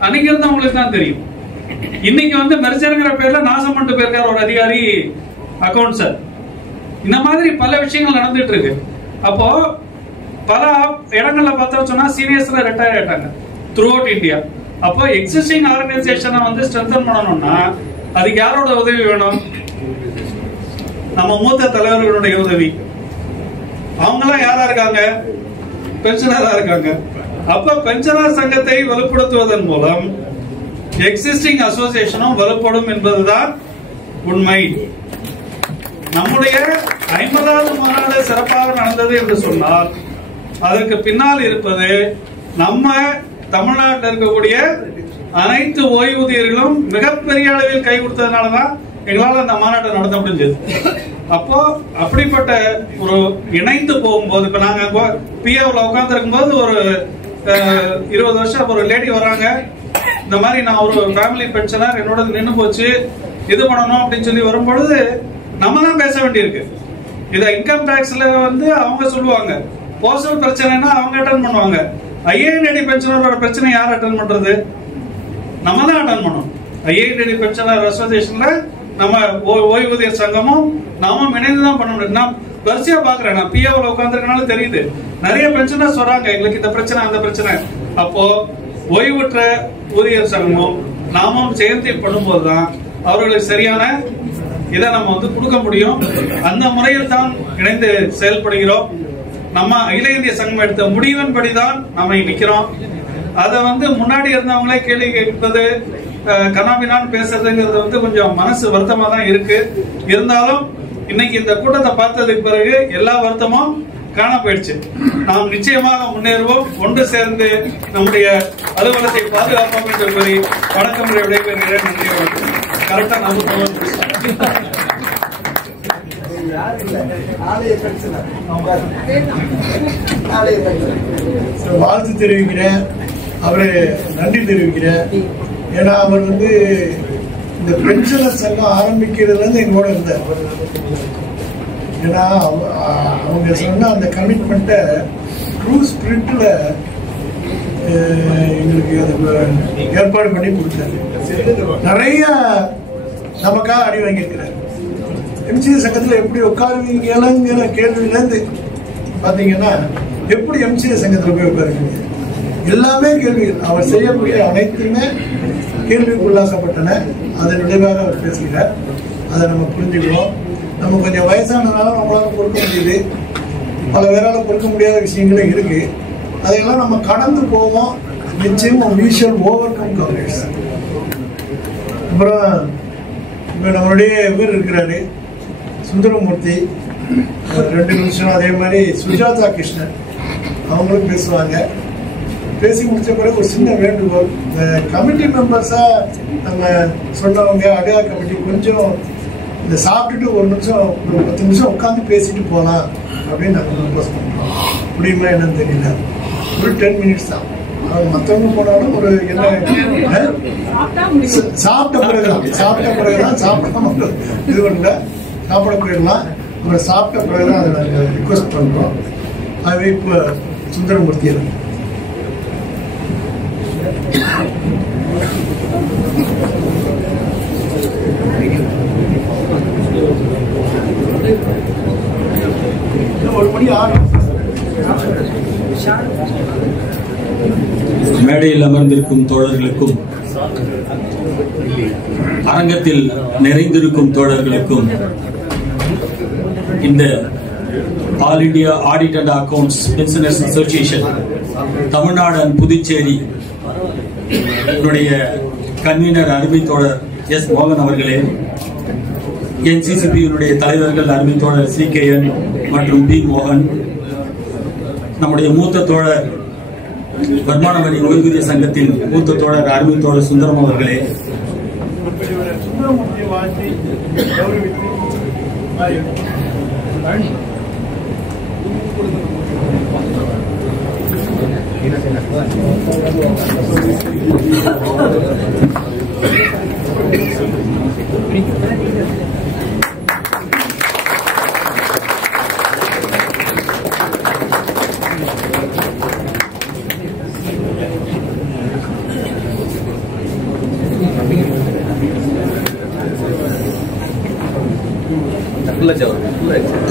அன்னைக்கு இருந்தவங்களுக்கு தான் தெரியும். இன்னைக்கு மெர்ஜர்ங்கிற பேர்ல நாசம் பண்ணிட்டு போயிருக்காரு ஒரு அதிகாரி அக்கௌண்ட்ஸர். இந்த மாதிரி பல விஷயங்கள் நடந்துட்டு இருக்கு. அப்போ பல இடங்கள்ல பார்த்தா சொன்னா சீனியர்ஸ்ல ரிட்டையர் ஆயிட்டாங்க த்ரூ அவுட் இந்தியா. அப்போ எக்ஸிஸ்டிங் ஆர்கனைசேஷனை ஸ்ட்ரென்தன் பண்ணணும்னா அதுக்கு யாரோட உதவி வேணும்? நம்ம மூத்த தலைவர்களுடைய உதவி. அவங்களாம் யாரா இருக்காங்க? பென்ஷனரா இருக்காங்க. அப்ப பென்ஷனர் சங்கத்தை வலுப்படுத்துவதன் மூலம் எக்ஸிஸ்டிங் அசோசியேஷனும் வலுப்படும் என்பதுதான் உண்மை. நம்முடைய 50வது மாநாடு சிறப்பாக நடந்தது என்று சொன்னால் அதற்கு பின்னால் இருப்பது நம்ம தமிழ்நாட்டில் இருக்கக்கூடிய அனைத்து ஓய்வூதியர்களும் மிகப்பெரிய அளவில் கை கொடுத்ததுனாலதான் எங்களால் அந்த மாநாட்டை நடத்த முடிஞ்சது. அப்போ அப்படிப்பட்ட ஒரு இணைந்து போகும்போது, இப்ப நாங்க பிஏவில் உட்கார்ந்து இருக்கும்போது ஒரு 20 வருஷம் ஒரு லேடி வர்றாங்க, இந்த மாதிரி நான் ஒரு ஃபேமிலி பென்ஷனர், என்னோட நின்று போச்சு, இது பண்ணணும் அப்படின்னு சொல்லி வரும்பொழுது நம்ம தான் பேச வேண்டியிருக்கு. இதை இன்கம் டாக்ஸ்ல அவங்க சொல்லுவாங்க, போஸ்டல் பிரச்சனைனா அவங்க அட்டன் பண்ணுவாங்க. ஐஏஎன்ஏடி பென்ஷனரோட பிரச்சனை யார் அட்டன் பண்றது? நம்ம தான் அட்டன் பண்ணணும். ஐஏஎன்ஏடி பென்ஷனர் அசோசியேஷன்ல நம்ம ஓய்வூதிய சங்கமும் நாமும் இணைந்துதான் பண்ண முடியும். நான் வரிசையா பாக்குறேன், நான் பிஏவில் உட்கார்ந்துருக்கனால தெரியுது, நிறைய பென்ஷனர்ஸ் வராங்க, எங்களுக்கு இந்த பிரச்சனை அந்த பிரச்சனை. அப்போ ஓய்வுற்ற ஊதியர் சங்கமும் நாமும் சேர்ந்து பண்ணும்போதுதான் அவர்களுக்கு சரியான இதை நம்ம கொடுக்க முடியும். அந்த முறையில் தான் இணைந்து செயல்படுகிறோம். நம்ம அகில இந்திய சங்கம் எடுத்த முடிவின்படிதான் நம்ம நிக்கிறோம். அதை முன்னாடி இருந்தவங்களே கேள்வி கேட்பது, கனாபினான்னு பேசுறதுங்கிறது கொஞ்சம் மனசு வருத்தமா தான் இருக்கு. இருந்தாலும் இன்னைக்கு இந்த கூட்டத்தை பார்த்ததுக்கு பிறகு எல்லா வருத்தமும் காண போயிடுச்சு. நாம் நிச்சயமாக முன்னேறுவோம், ஒன்று சேர்ந்து நம்முடைய அலுவலகத்தை பாதுகாப்போம் என்று கூறி வணக்கம் விடைபெறுகிறேன். நன்றி. கரெக்டா வாழ்த்து தெரிவிக்கிறேன், அவரு நன்றி தெரிவிக்கிறேன். ஏன்னா அவர் வந்து இந்த பென்ஷனர் சங்கம் ஆரம்பிக்கிறதுல இருந்து எங்களோட இருந்தார். ஏன்னா அவங்க சொன்ன அந்த கமிட்மெண்ட்டை ட்ரூ ஸ்பிரிட்ல எங்களுக்கு அதை ஏற்பாடு பண்ணி கொடுத்தாரு. நிறைய நமக்காக அடி வாங்கியிருக்கிறார். எம்சிஏ சங்கத்தில் எப்படி உட்காருவீங்கிற கேள்வியிலேருந்து பார்த்தீங்கன்னா எப்படி எம்சிஏ சங்கத்தில் போய் உட்காருவீங்க, எல்லாமே கேள்விகள். அவர் செய்யக்கூடிய அனைத்துமே கேள்விக்குள்ளாக்கப்பட்டன. அதன் விளைவாக அவர் பேசுகிறார். அதை நம்ம புரிஞ்சுக்கிறோம். நம்ம கொஞ்சம் வயசானதுனால நம்மளால பொறுக்க முடியுது, பல பேரால் பொறுக்க முடியாத விஷயங்களும் இருக்கு. அதையெல்லாம் நம்ம கடந்து போவோம். நிச்சயம் we shall overcome comrades. அப்புறம் இப்போ நம்மளுடைய இவர் இருக்கிறாரு சுந்தரமூர்த்தி, 2 நிமிஷம். அதே மாதிரி சுஜாதா கிருஷ்ணன் அவங்களும் பேசுவாங்க. பேசி முடிச்ச பிறகு ஒரு சின்ன வேண்டுகோள், இந்த கமிட்டி மெம்பர்ஸா நம்ம சொன்னவங்க அடையா கமிட்டி கொஞ்சம் இந்த சாப்பிட்டுட்டு ஒரு 10 நிமிஷம் உட்காந்து பேசிட்டு போகலாம் அப்படின்னு நாங்கள் ப்ரப்போஸ் பண்ணுறோம். முடியுமா என்னன்னு தெரியல. ஒரு 10 மினிட்ஸ் தான். மற்றவங்க போனாலும் ஒரு என்ன சாப்பிட்ட பிறகுதான் சாப்பிடாம இது பண்ணல, சாப்பிட போயிடலாம். அப்புறம் சாப்பிட்ட பிறகுதான் அதை நாங்கள் ரிக்வஸ்ட் பண்ணுறோம். ஆகவே இப்போ சுந்தரமூர்த்தி ஒரு மணி ஆகும். மேடையில் அமர்ந்திருக்கும் தோழர்களுக்கும் அரங்கத்தில் நிறைந்திருக்கும் தோழர்களுக்கும் இந்த all India audit and accounts pensioners association Tamil Nadu and Puducherry convener அருமை தோழர் எஸ் மோகன் அவர்களே, NCCP தலைவர்கள் அருமை தோழர் CKN மற்றும் பி மோகன், நம்முடைய மூத்த தோழர் வருமான வரி ஓய்வூதிய சங்கத்தின் மூத்த தோழர் அருமை தோழர் சுந்தரம் அவர்களே,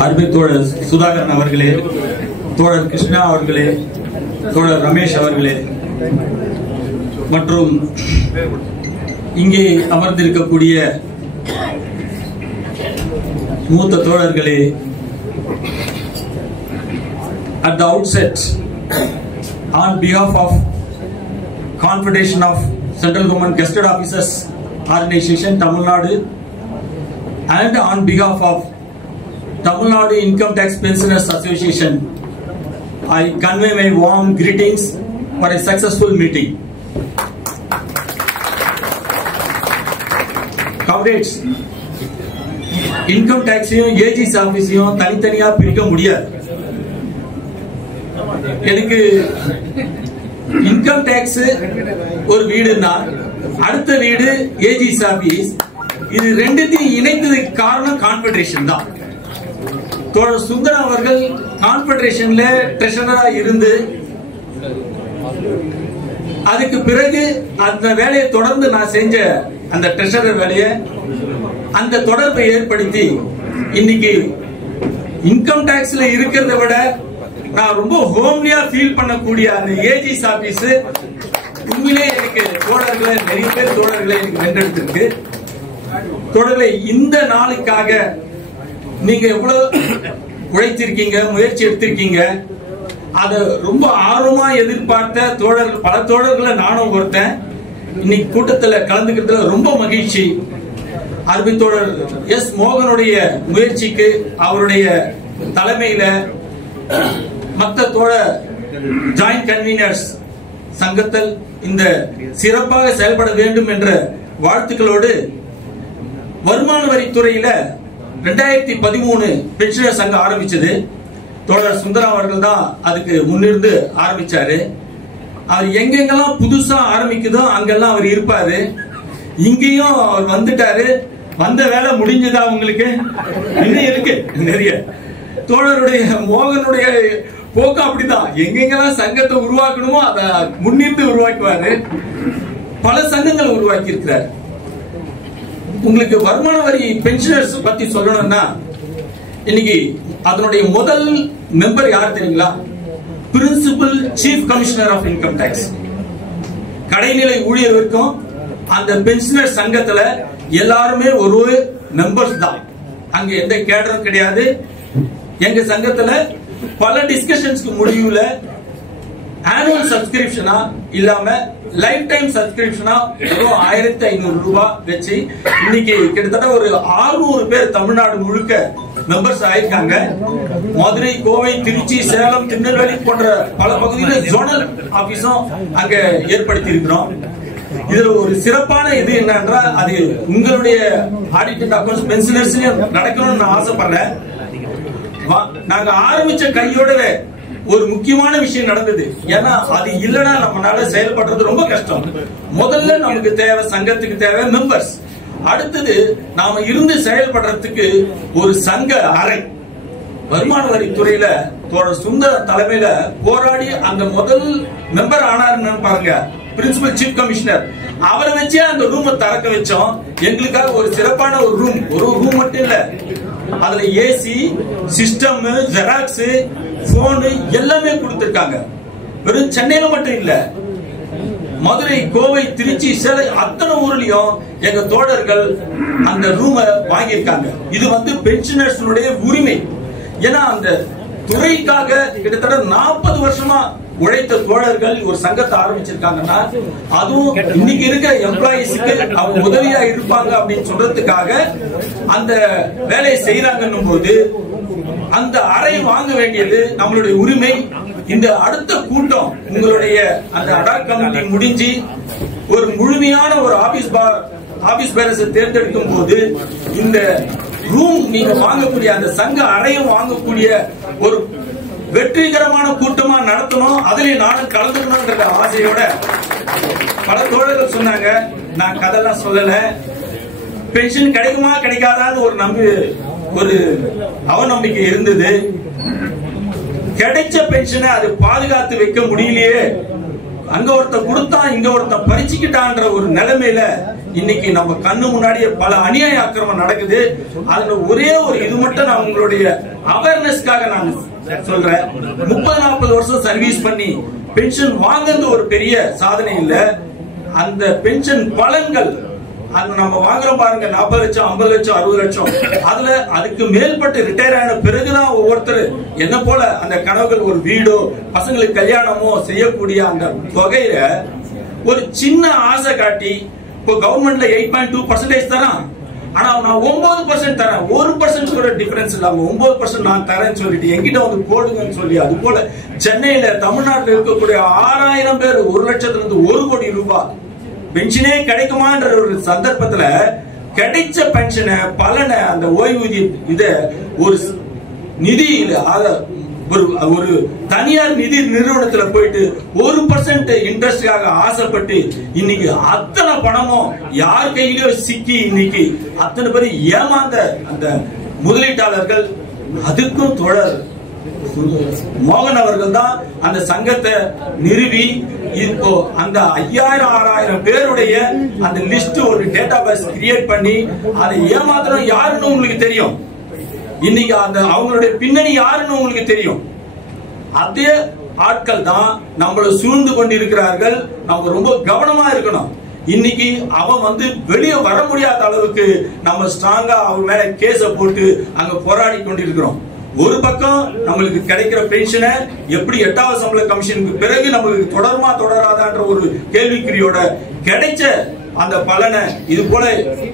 அருமை தோழர் சுதாகரன் அவர்களே, தோழர் கிருஷ்ணா அவர்களே, தோழர் ரமேஷ் அவர்களே மற்றும் இங்கே அமர்ந்திருக்கக்கூடிய மூத்த தோழர்களே, at the outset, on behalf of Confederation of Central Government Gazetted Officers Organization Tamil Nadu and on behalf of Tamil Nadu Income Tax Pensioners Association, I convey my warm greetings for a successful meeting. Comrades, income tax AG's office தனித்தனியா பிரிக்க முடியாது. எனக்கு income tax ஒரு வீடுன்னா அடுத்த வீடு age is office, இது ரெண்டுத்தையும் இணைத்ததுக்கு காரணம் கான்ஃபெடரேஷன் தான். தோழர் சுந்தரம் அவர்கள் கான்ஃபெடரேஷன்ல ட்ரெஷரரா இருந்து அதுக்கு பிறகு அந்த வேலையை தொடர்ந்து நான் செஞ்ச அந்த ட்ரெஷரர் வேலையை அந்த தொடர்பை ஏற்படுத்தி இன்னைக்கு இன்கம் டாக்ஸ்ல இருக்கிறத விட நான் ரொம்ப ஹோம்லியா ஃபீல் பண்ணக்கூடிய அந்த ஏஜிஸ் ஆபீஸ் உண்மையிலே எனக்கு தோழர்களை நிறைய பேர் தோழர்களை எனக்கு வென்றெடுத்திருக்கு. தோழர்களை இந்த நாளுக்காக நீங்க எவ்வளவு உழைத்திருக்கீங்க, முயற்சி எடுத்திருக்கீங்க, அத ரொம்ப ஆர்வமா எதிர்பார்த்த தோழர்கள் பல தோழர்களை நானும் ஒருத்தன். இன்னைக்கு கூட்டத்துல கலந்துக்கிறதுல ரொம்ப மகிழ்ச்சி. அருமை தோழர் எஸ் மோகனுடைய முயற்சிக்கு அவருடைய தலைமையில மற்ற தோழ ஜாயிண்ட் கன்வீனர்ஸ் சங்கத்தில் இந்த சிறப்பாக செயல்பட வேண்டும் என்ற வாழ்த்துக்களோடு, வருமான வரித்துறையில 2013 பென்ஷனர் சங்கம் ஆரம்பிச்சது. தோழர் சுந்தரம் அவர்கள் தான் அதுக்கு முன்னிருந்து ஆரம்பிச்சாரு. அவர் எங்கெங்கெல்லாம் புதுசா ஆரம்பிக்குதோ அங்கெல்லாம் அவர் இருப்பாரு. இங்கேயும் அவர் வந்துட்டாரு. வந்த வேலை முடிஞ்சதா உங்களுக்கு? இன்னும் இருக்கு நிறைய. தோழருடைய மோகனுடைய போக்கு அப்படிதான். எங்கெங்கெல்லாம் சங்கத்தை உருவாக்கணுமோ அதை முன்னிருந்து உருவாக்குவாரு. பல சங்கங்கள் உருவாக்கி இருக்கிறார். உங்களுக்கு வருமான வரி பென்ஷனர்ஸ் பத்தி சொல்லணும்னா, இன்னைக்கு அதனுடைய முதல் மெம்பர் யார் தெரியுங்களா? Principal chief commissioner of income tax. கடைநிலை ஊழியர் வரைக்கும் அந்த பென்ஷனர் சங்கத்துல எல்லாருமே ஒரு மெம்பர்ஸ் தான். அங்க எந்த கேடரும் கிடையாது. எங்க சங்கத்துல பல டிஸ்கஷன்ஸ்க்கு முடிவுல ஆனுவல் சப்ஸ்கிரிப்ஷனா இல்லாம லைஃப் டைம் சப்ஸ்கிரிப்ஷனா 1500 ரூபாய் வச்சு இன்னைக்கு கிட்டத்தட்ட ஒரு 600 பேர் தமிழ்நாடு முழுக்க மெம்பர்ஸ் ஆயிருக்காங்க. மதுரை, கோவை, திருச்சி, சேலம், திருநெல்வேலி போன்ற பல பகுதிகளில் ஜோனல் ஆபீஸும் அங்க ஏற்படுத்தி இருக்கிறோம். இதுல ஒரு சிறப்பான இது என்னன்னா, அது உங்களுடைய ஆடிட் அண்ட் அக்கவுண்ட்ஸ் பென்ஷனர்ஸ் நடக்கணும்னு நான் ஆசைப்படுறேன். நாங்க ஆரம்பிச்ச கையோடவே ஒரு முக்கியமான விஷயம் நடந்தது. ஏன்னா அது இல்லனா நம்மளால செயல்படுறது ரொம்ப கஷ்டம். முதல்ல நமக்கு தேவை, சங்கத்துக்கு தேவை மெம்பர்ஸ். அடுத்தது நாம இருந்து செயல்படுறதுக்கு ஒரு சங்க அறை. வருமான வரித்துறையில தோழர் சுந்தர தலைமையில போராடி அந்த முதல் மெம்பர் ஆனாருன்னு பாருங்க, பிரின்சிபல் சீஃப் கமிஷனர். அவரை வச்சே அந்த ரூமை திறக்க வச்சோம். எங்களுக்காக ஒரு சிறப்பான ஒரு ரூம் மட்டும் இல்ல, அதுல ஏசி, சிஸ்டம், ஜெராக்ஸ், போன் எல்லாமே கொடுத்திருக்காங்க. வெறும் சென்னையில மட்டும் இல்ல, மதுரை, கோவை, திருச்சி, சேலம் அத்தனை ஊர்லயும் எங்க தோழர்கள் அந்த ரூமை வாங்கியிருக்காங்க. இது வந்து பென்ஷனர்ஸ் உரிமை. ஏன்னா அந்த துறைக்காக கிட்டத்தட்ட 40 வருஷமா உழைத்த தோழர்கள் ஒரு சங்கத்தை ஆரம்பிச்சிருக்காங்கன்னா, அதுவும் இன்னைக்கு இருக்கிற எம்ப்ளாயிஸ்க்கு அவங்க உதவியா இருப்பாங்க அப்படின்னு சொல்றதுக்காக அந்த வேலையை செய்யறாங்கன்னும் போது அந்த அறை வாங்க வேண்டியது நம்மளுடைய உரிமை. இந்த அடுத்த கூட்டம் உங்களுடைய அந்த அடாக் கமிட்டி முடிஞ்சு ஒரு முழுமையான ஒரு ஆபீஸ் பேரஸை தேர்ந்தெடுக்கும் போது இந்த ரூம் நீங்க வாங்கக்கூடிய அந்த சங்க அறையும் வாங்கக்கூடிய ஒரு வெற்றிகரமான கூட்டமா நடத்தணும். அதுல நானும் கலந்துக்கணும்ன்ற ஆசையோட பல தோழர்கள் சொன்னாங்க. நான் கதெல்லாம் சொல்லல. பென்ஷன் கிடைக்குமா கிடைக்காதான்னு ஒரு அவநம்பிக்கை இருந்தது. கிடைச்ச பென்ஷனை அது பாதுகாத்து வைக்க முடியலையே, அங்க ஒருத்த கொடுத்தா இங்க ஒருத்த பறிச்சுக்கிட்டான்ற ஒரு நிலைமையில இன்னைக்கு நம்ம கண்ணு முன்னாடியே பல அநியாய ஆக்கிரமம் நடக்குது. அதுல ஒரே ஒரு இது மட்டும் நான் உங்களுடைய அவேர்னஸ்க்காக நான் சொல்றேன். 30-40 வருஷம் சர்வீஸ் பண்ணி பென்ஷன் வாங்குறது ஒரு பெரிய சாதனை இல்ல. அந்த பென்ஷன் பலன்கள் அது நம்ம வாங்குறோம் பாருங்க, 40 லட்சம், 50 லட்சம், 60 லட்சம், அதுல அதுக்கு மேல்பட்டு ரிட்டையர் ஆன பிறகுதான் ஒவ்வொருத்தர் என்ன போல அந்த கனவுகள், ஒரு வீடோ பசங்களுக்கு கல்யாணமோ செய்யக்கூடிய அந்த தொகையில ஒரு சின்ன ஆசை காட்டி, இப்போ கவர்மெண்ட்ல 8.2% தரான், ஆனா நான் 9% தரேன், 1% கூட டிஃபரன்ஸ் இல்லாம 9% நான் தரேன்னு சொல்லிட்டு என்கிட்ட வந்து போடுங்கன்னு சொல்லி, அது போல சென்னையில தமிழ்நாட்டில் இருக்கக்கூடிய 6000 பேர் 1 லட்சத்துல இருந்து 1 கோடி ரூபாய் பென்ஷனே கிடைக்குமான்ற ஒரு சந்தர்ப்பத்துல கிடைச்ச பென்ஷனை பலனை அந்த ஓய்வூதிய இத ஒரு நிதி ஒரு தனியார் நிதி நிறுவனத்துல போயிட்டு 1% இன்ட்ரெஸ்டாக ஆசைப்பட்டு இன்னைக்கு அத்தனை பணமும் யார் கையிலயோ சிக்கி இன்னைக்கு அத்தனை பேர் ஏமாந்த அந்த முதலீட்டாளர்கள். அதுக்கும் தொடர் மோகன் அவர்கள் தான் அந்த சங்கத்தை நிறுவி இப்போ அந்த 5000-6000 பேருடைய அந்த லிஸ்ட் ஒரு டேட்டா பேஸ் கிரியேட் பண்ணி அதை ஏமாத்திரம் யாருன்னு உங்களுக்கு தெரியும். இன்னைக்கு அந்த அவங்களுடைய பின்னணி யாருன்னு உங்களுக்கு தெரியும். அதே ஆட்கள் தான் நம்மளை சூழ்ந்து கொண்டிருக்கிறார்கள். நம்ம ரொம்ப கவனமா இருக்கணும். இன்னைக்கு அவன் வந்து வெளியே வர முடியாத அளவுக்கு நம்ம ஸ்ட்ராங்கா அவன் மேல கேஸ போட்டு அங்க போராடி கொண்டிருக்கிறோம். ஒரு பக்கம் நம்மளுக்கு கிடைக்கிற பென்ஷனை எப்படி 8வது சம்பள கமிஷனுக்கு பிறகு நம்மளுக்கு தொடருமா தொடராதான்ற ஒரு கேள்விக்குறியோட கிடைச்ச அந்த பலனை இது போல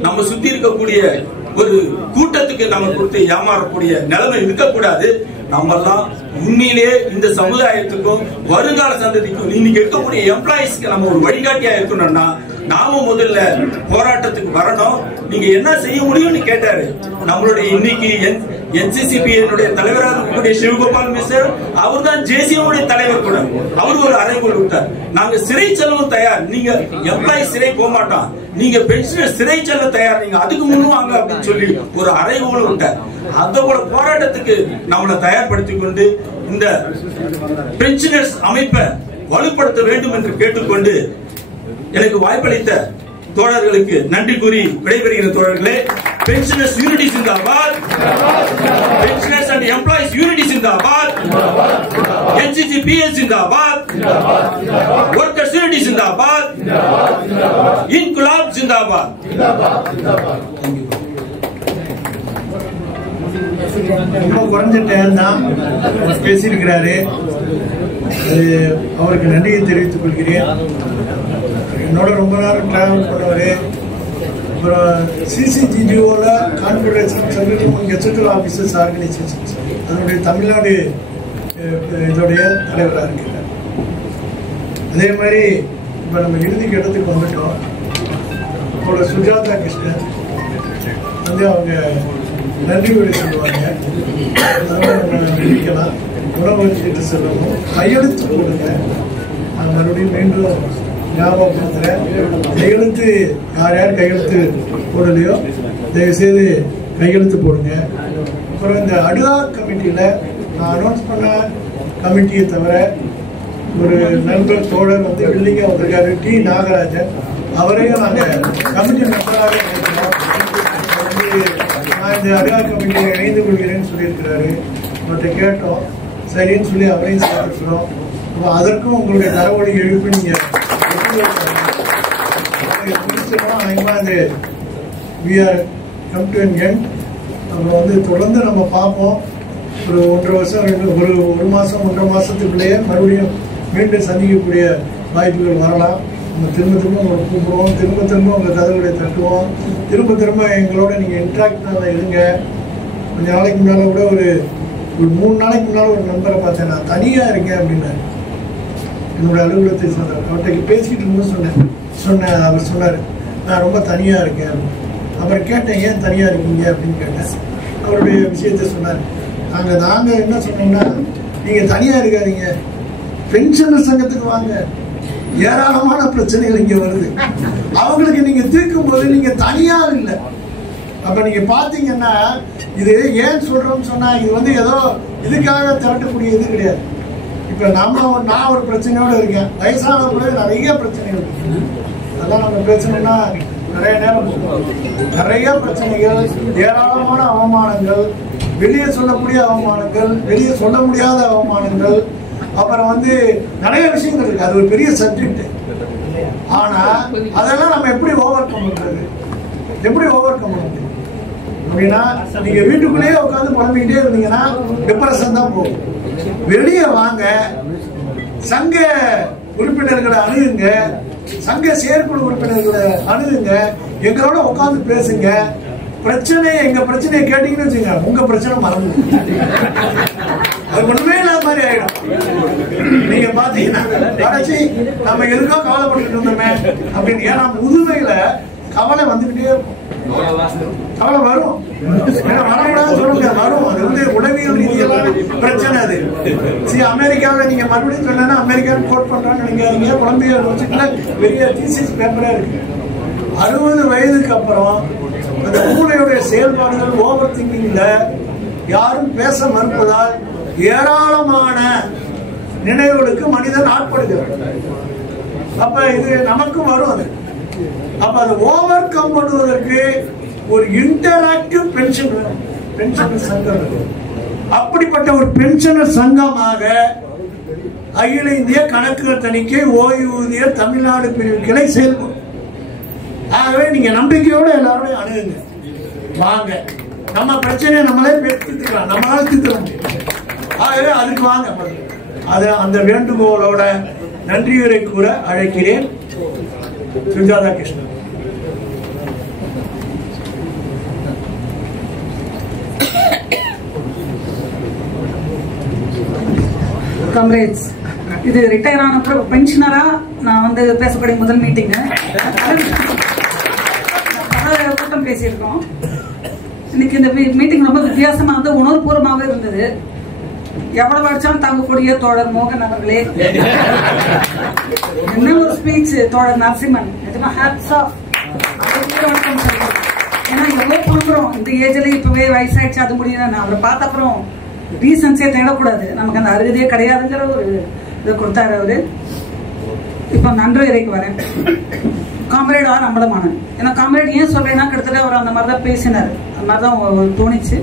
நம்ம சுத்தி இருக்கக்கூடிய ஒரு கூட்டத்துக்கு நம்ம கொடுத்து ஏமாறக்கூடிய நிலைமை இருக்கக்கூடாது. நம்ம எல்லாம் உண்மையிலேயே இந்த சமுதாயத்துக்கும் வருங்கால சந்ததிக்கும் இன்னைக்கு இருக்கக்கூடிய எம்ப்ளாயிஸ்க்கு நம்ம ஒரு வழிகாட்டியா இருக்கணும்னா நாம முதல்ல போராட்டத்துக்கு வரணும். நீங்க என்ன செய்ய முடியும்னு கேட்டாரு. நம்மளுடைய இன்னைக்கு NCCPA தலைவராக இருக்கக்கூடிய சிவகோபால் மிஸ்டர் அவர் தான் JCM தலைவர் கூட. அவர் ஒரு அறைகோல் விட்டார். நாங்க சிறை செல்லவும் தயார். நீங்க எம்ப்ளாய் சிறை போக மாட்டோம், நீங்க பென்ஷனர் சிறை செல்ல தயார், நீங்க அதுக்கு முன்னு வாங்க அப்படின்னு சொல்லி ஒரு அறைகோல் விட்டார். அந்த போல போராட்டத்துக்கு நம்மளை தயார்படுத்திக் கொண்டு இந்த பென்ஷனர்ஸ் அமைப்பை வலுப்படுத்த வேண்டும் என்று கேட்டுக்கொண்டு எனக்கு வாய்ப்பளித்த தோழர்களுக்கு நன்றி கூறி விடைபெறுகிற தோழர்களே. Pensioners unity zindabad, pensioners and employees unity zindabad, NCCPA zindabad, workers unity zindabad, Inquilab zindabad. ரொம்ப குறைஞ்ச டைம் தான் பேசியிருக்கிறாரு. அவருக்கு நன்றியை தெரிவித்துக் கொள்கிறேன். என்னோட ரொம்ப நேரம் டிராவல் பண்ணவர். அப்புறம் CCGGO confederation central gazetted officers organisations அதனுடைய தமிழ்நாடு இதோடைய தலைவராக இருக்கிறார். அதே மாதிரி இப்போ நம்ம இறுதிக்கு இடத்துக்கு வந்துட்டோம். அவரோட சுஜாதா கிருஷ்ணன் வந்து அவங்க நன்றி உரை சொல்லுவாங்க. அதனால நம்ம நினைக்கலாம், உணவு வச்சுட்டு சொல்லணும், கையெழுத்து போடுங்க. நான் மறுபடியும் மீண்டும் ஞாபகப்படுத்துறேன், கையெழுத்து யார் யார் கையெழுத்து போடலையோ தயவுசெய்து கையெழுத்து போடுங்க. அப்புறம் இந்த அட்ஹாக் கமிட்டியில் நான் அனௌன்ஸ் பண்ண கமிட்டியை தவிர ஒரு நண்பர் தோழர் வந்து பில்டிங்கா வந்திருக்காரு, T. நாகராஜன். அவரையும் நாங்கள் கமிட்டி மெம்பராக இருக்கிறோம். நான் இந்த அட்ஹாக் கமிட்டியை இணைந்து கொள்கிறேன்னு சொல்லியிருக்கிறாரு. அவர்கிட்ட கேட்டோம், சரின்னு சொல்லி அவரையும் சேர்த்துக்கிறோம். அதற்கும் உங்களுடைய தரவழி எழுப்பி நீங்கள் அப்புறம் வந்து தொடர்ந்து நம்ம பார்ப்போம். ஒரு 1.5 வருஷம் ஒரு மாதம் 1.5 மாதத்துக்குள்ளேயே மறுபடியும் மீண்டும் சந்திக்கக்கூடிய வாய்ப்புகள் வரலாம். நம்ம திரும்ப உங்களை கூப்பிடுவோம், திரும்ப உங்கள் கதவுகளை தட்டுவோம், திரும்ப எங்களோட நீங்கள் இன்ட்ராக்ட் இருங்க. கொஞ்ச நாளைக்கு முன்னால் கூட ஒரு 3 நாளைக்கு முன்னால் ஒரு நண்பரை பார்த்தேன், நான் தனியாக இருக்கேன் அப்படின்னு என்னோட அலுவலகத்தை சொன்னார். அவர்கிட்ட பேசிக்கிட்டு இருக்கும்போது சொன்னேன் அவர் சொன்னார், நான் ரொம்ப தனியாக இருக்கேன். அப்புறம் கேட்டேன், ஏன் தனியாக இருக்கீங்க அப்படின்னு கேட்டேன். அவருடைய விஷயத்த சொன்னார். நாங்கள் என்ன சொன்னோம்னா, நீங்கள் தனியாக இருக்காதீங்க, பென்ஷனர் சங்கத்துக்கு வாங்க, ஏராளமான பிரச்சனைகள் இங்கே வருது, அவங்களுக்கு நீங்கள் தீர்க்கும் போது நீங்கள் தனியாக இல்லை. அப்போ நீங்கள் பார்த்தீங்கன்னா இது ஏன் சொல்கிறோம்னு சொன்னால், இது வந்து ஏதோ இதுக்காக திரட்டக்கூடிய இது கிடையாது. இப்போ நான் ஒரு பிரச்சனையோடு இருக்கேன், வயசானவங்களே நிறைய பிரச்சனைகள் இருக்கு. அதெல்லாம் நம்ம பேசணும்னா நிறைய நேரம், நிறைய பிரச்சனைகள், ஏராளமான அவமானங்கள், வெளியே சொல்லக்கூடிய அவமானங்கள், வெளியே சொல்ல முடியாத அவமானங்கள், அப்புறம் வந்து நிறைய விஷயங்கள் இருக்கு. அது ஒரு பெரிய சப்ஜெக்ட். ஆனா அதெல்லாம் நம்ம எப்படி ஓவர் கம் பண்றது, எப்படி ஓவர் கம் பண்றது அப்படின்னா, நீங்க வீட்டுக்குள்ளேயே உட்காந்து புலம்பிக்கிட்டே இருந்தீங்கன்னா டிப்ரெஷன் தான் போகும். வெளியே வாங்க, சங்க உறுப்பினர்களை அணுகுங்க, சங்க செயற்குழு உறுப்பினர்களை அணுகுங்க, எங்களோட உட்காந்து பேசுங்க. எங்க பிரச்சனையை கேட்டீங்கன்னு வச்சுங்க, உங்க பிரச்சனை மறந்து அது ஒண்ணுமே இல்லாத மாதிரி ஆயிடும். நீங்க பாத்தீங்கன்னா கடைசி நம்ம எதுக்கோ கவலைப்பட்டு இருந்தோமே அப்படின்னு. ஏன்னா முதுமையில கவலை வந்துகிட்டே இருக்கும். கவலை வரும், வரக்கூடாது சொல்லுங்க, வரும். அது வந்து உளவியல் ரீதியெல்லாம் பிரச்சனை. அது சரி, அமெரிக்காவில் நீங்க மறுபடியும் சொன்னா அமெரிக்காவில் கோட் பண்றான்னு நினைக்காதீங்க. குழந்தைய யூனிவர்சிட்டியில பெரிய தீசிஸ் பேப்பரே இருக்கு. 60 வயதுக்கு அப்புறம் அந்த மூளையுடைய செயல்பாடுகள் ஓவர் திங்கிங்ல யாரும் பேச மறுப்பதால் ஏராளமான நினைவுகளுக்கு மனிதன் ஆட்படுகிறார். அப்ப இது நமக்கு வரும். அது அப்ப அதை ஓவர் கம் பண்ணுவதற்கு ஒரு இன்டராக்டிவ் பென்ஷனர் சங்கம். அப்படிப்பட்ட ஒரு பென்ஷனர் சங்கமாக அகில இந்திய கணக்குகள் தணிக்கை ஓய்வூதிய தமிழ்நாடு பிரிவு கிளை செயல்படும். ஆகவே நீங்க நம்பிக்கையோட எல்லாரும் அணுகுங்க, வாங்க, நம்ம பிரச்சனையை நம்மளே தீர்த்துக்கலாம், நம்மளால தீர்த்துக்க முடியும். ஆகவே அதுக்கு வாங்க. அது அந்த வேண்டுகோளோட நன்றியுரை கூற அழைக்கிறேன். சுஜாதா கிருஷ்ணன். காம்ரேட்ஸ், இது ரிட்டையர் ஆன அப்புறம் பென்ஷனரா நான் வந்து பேசக்கூடிய முதல் மீட்டிங். பல கூட்டம் பேசியிருக்கோம். இன்னைக்கு இந்த மீட்டிங் ரொம்ப வித்தியாசமா வந்து உணர்வுபூர்வமாகவே இருந்தது. எவ்வளவு அடிச்சாலும் தாங்கக்கூடிய தோழர் மோகன் அவர்களே, என்ன ஒரு ஸ்பீச். தோழர் நரசிம்மன், ஹேட்ஸ் ஆஃப். ஏன்னா எவ்வளவு பண்றோம் இந்த ஏஜ்ல, இப்பவே வயசாயிடுச்சு அது முடியல. அவரை பார்த்த அப்புறம் ரீசன்ஸே தேடக்கூடாது, நமக்கு அந்த அருகதையே கிடையாதுங்கிற ஒரு இதை கொடுத்தாரு அவரு. இப்ப நன்றிக்கு வரேன். காம்ரேட் ஆர் அம்பலமானன். ஏன்னா காம்ரேட் ஏன் சொல்றேன்னா, கிட்டத்தட்ட அவர் அந்த மாதிரிதான் பேசினார், அந்த மாதிரிதான் தோணிச்சு.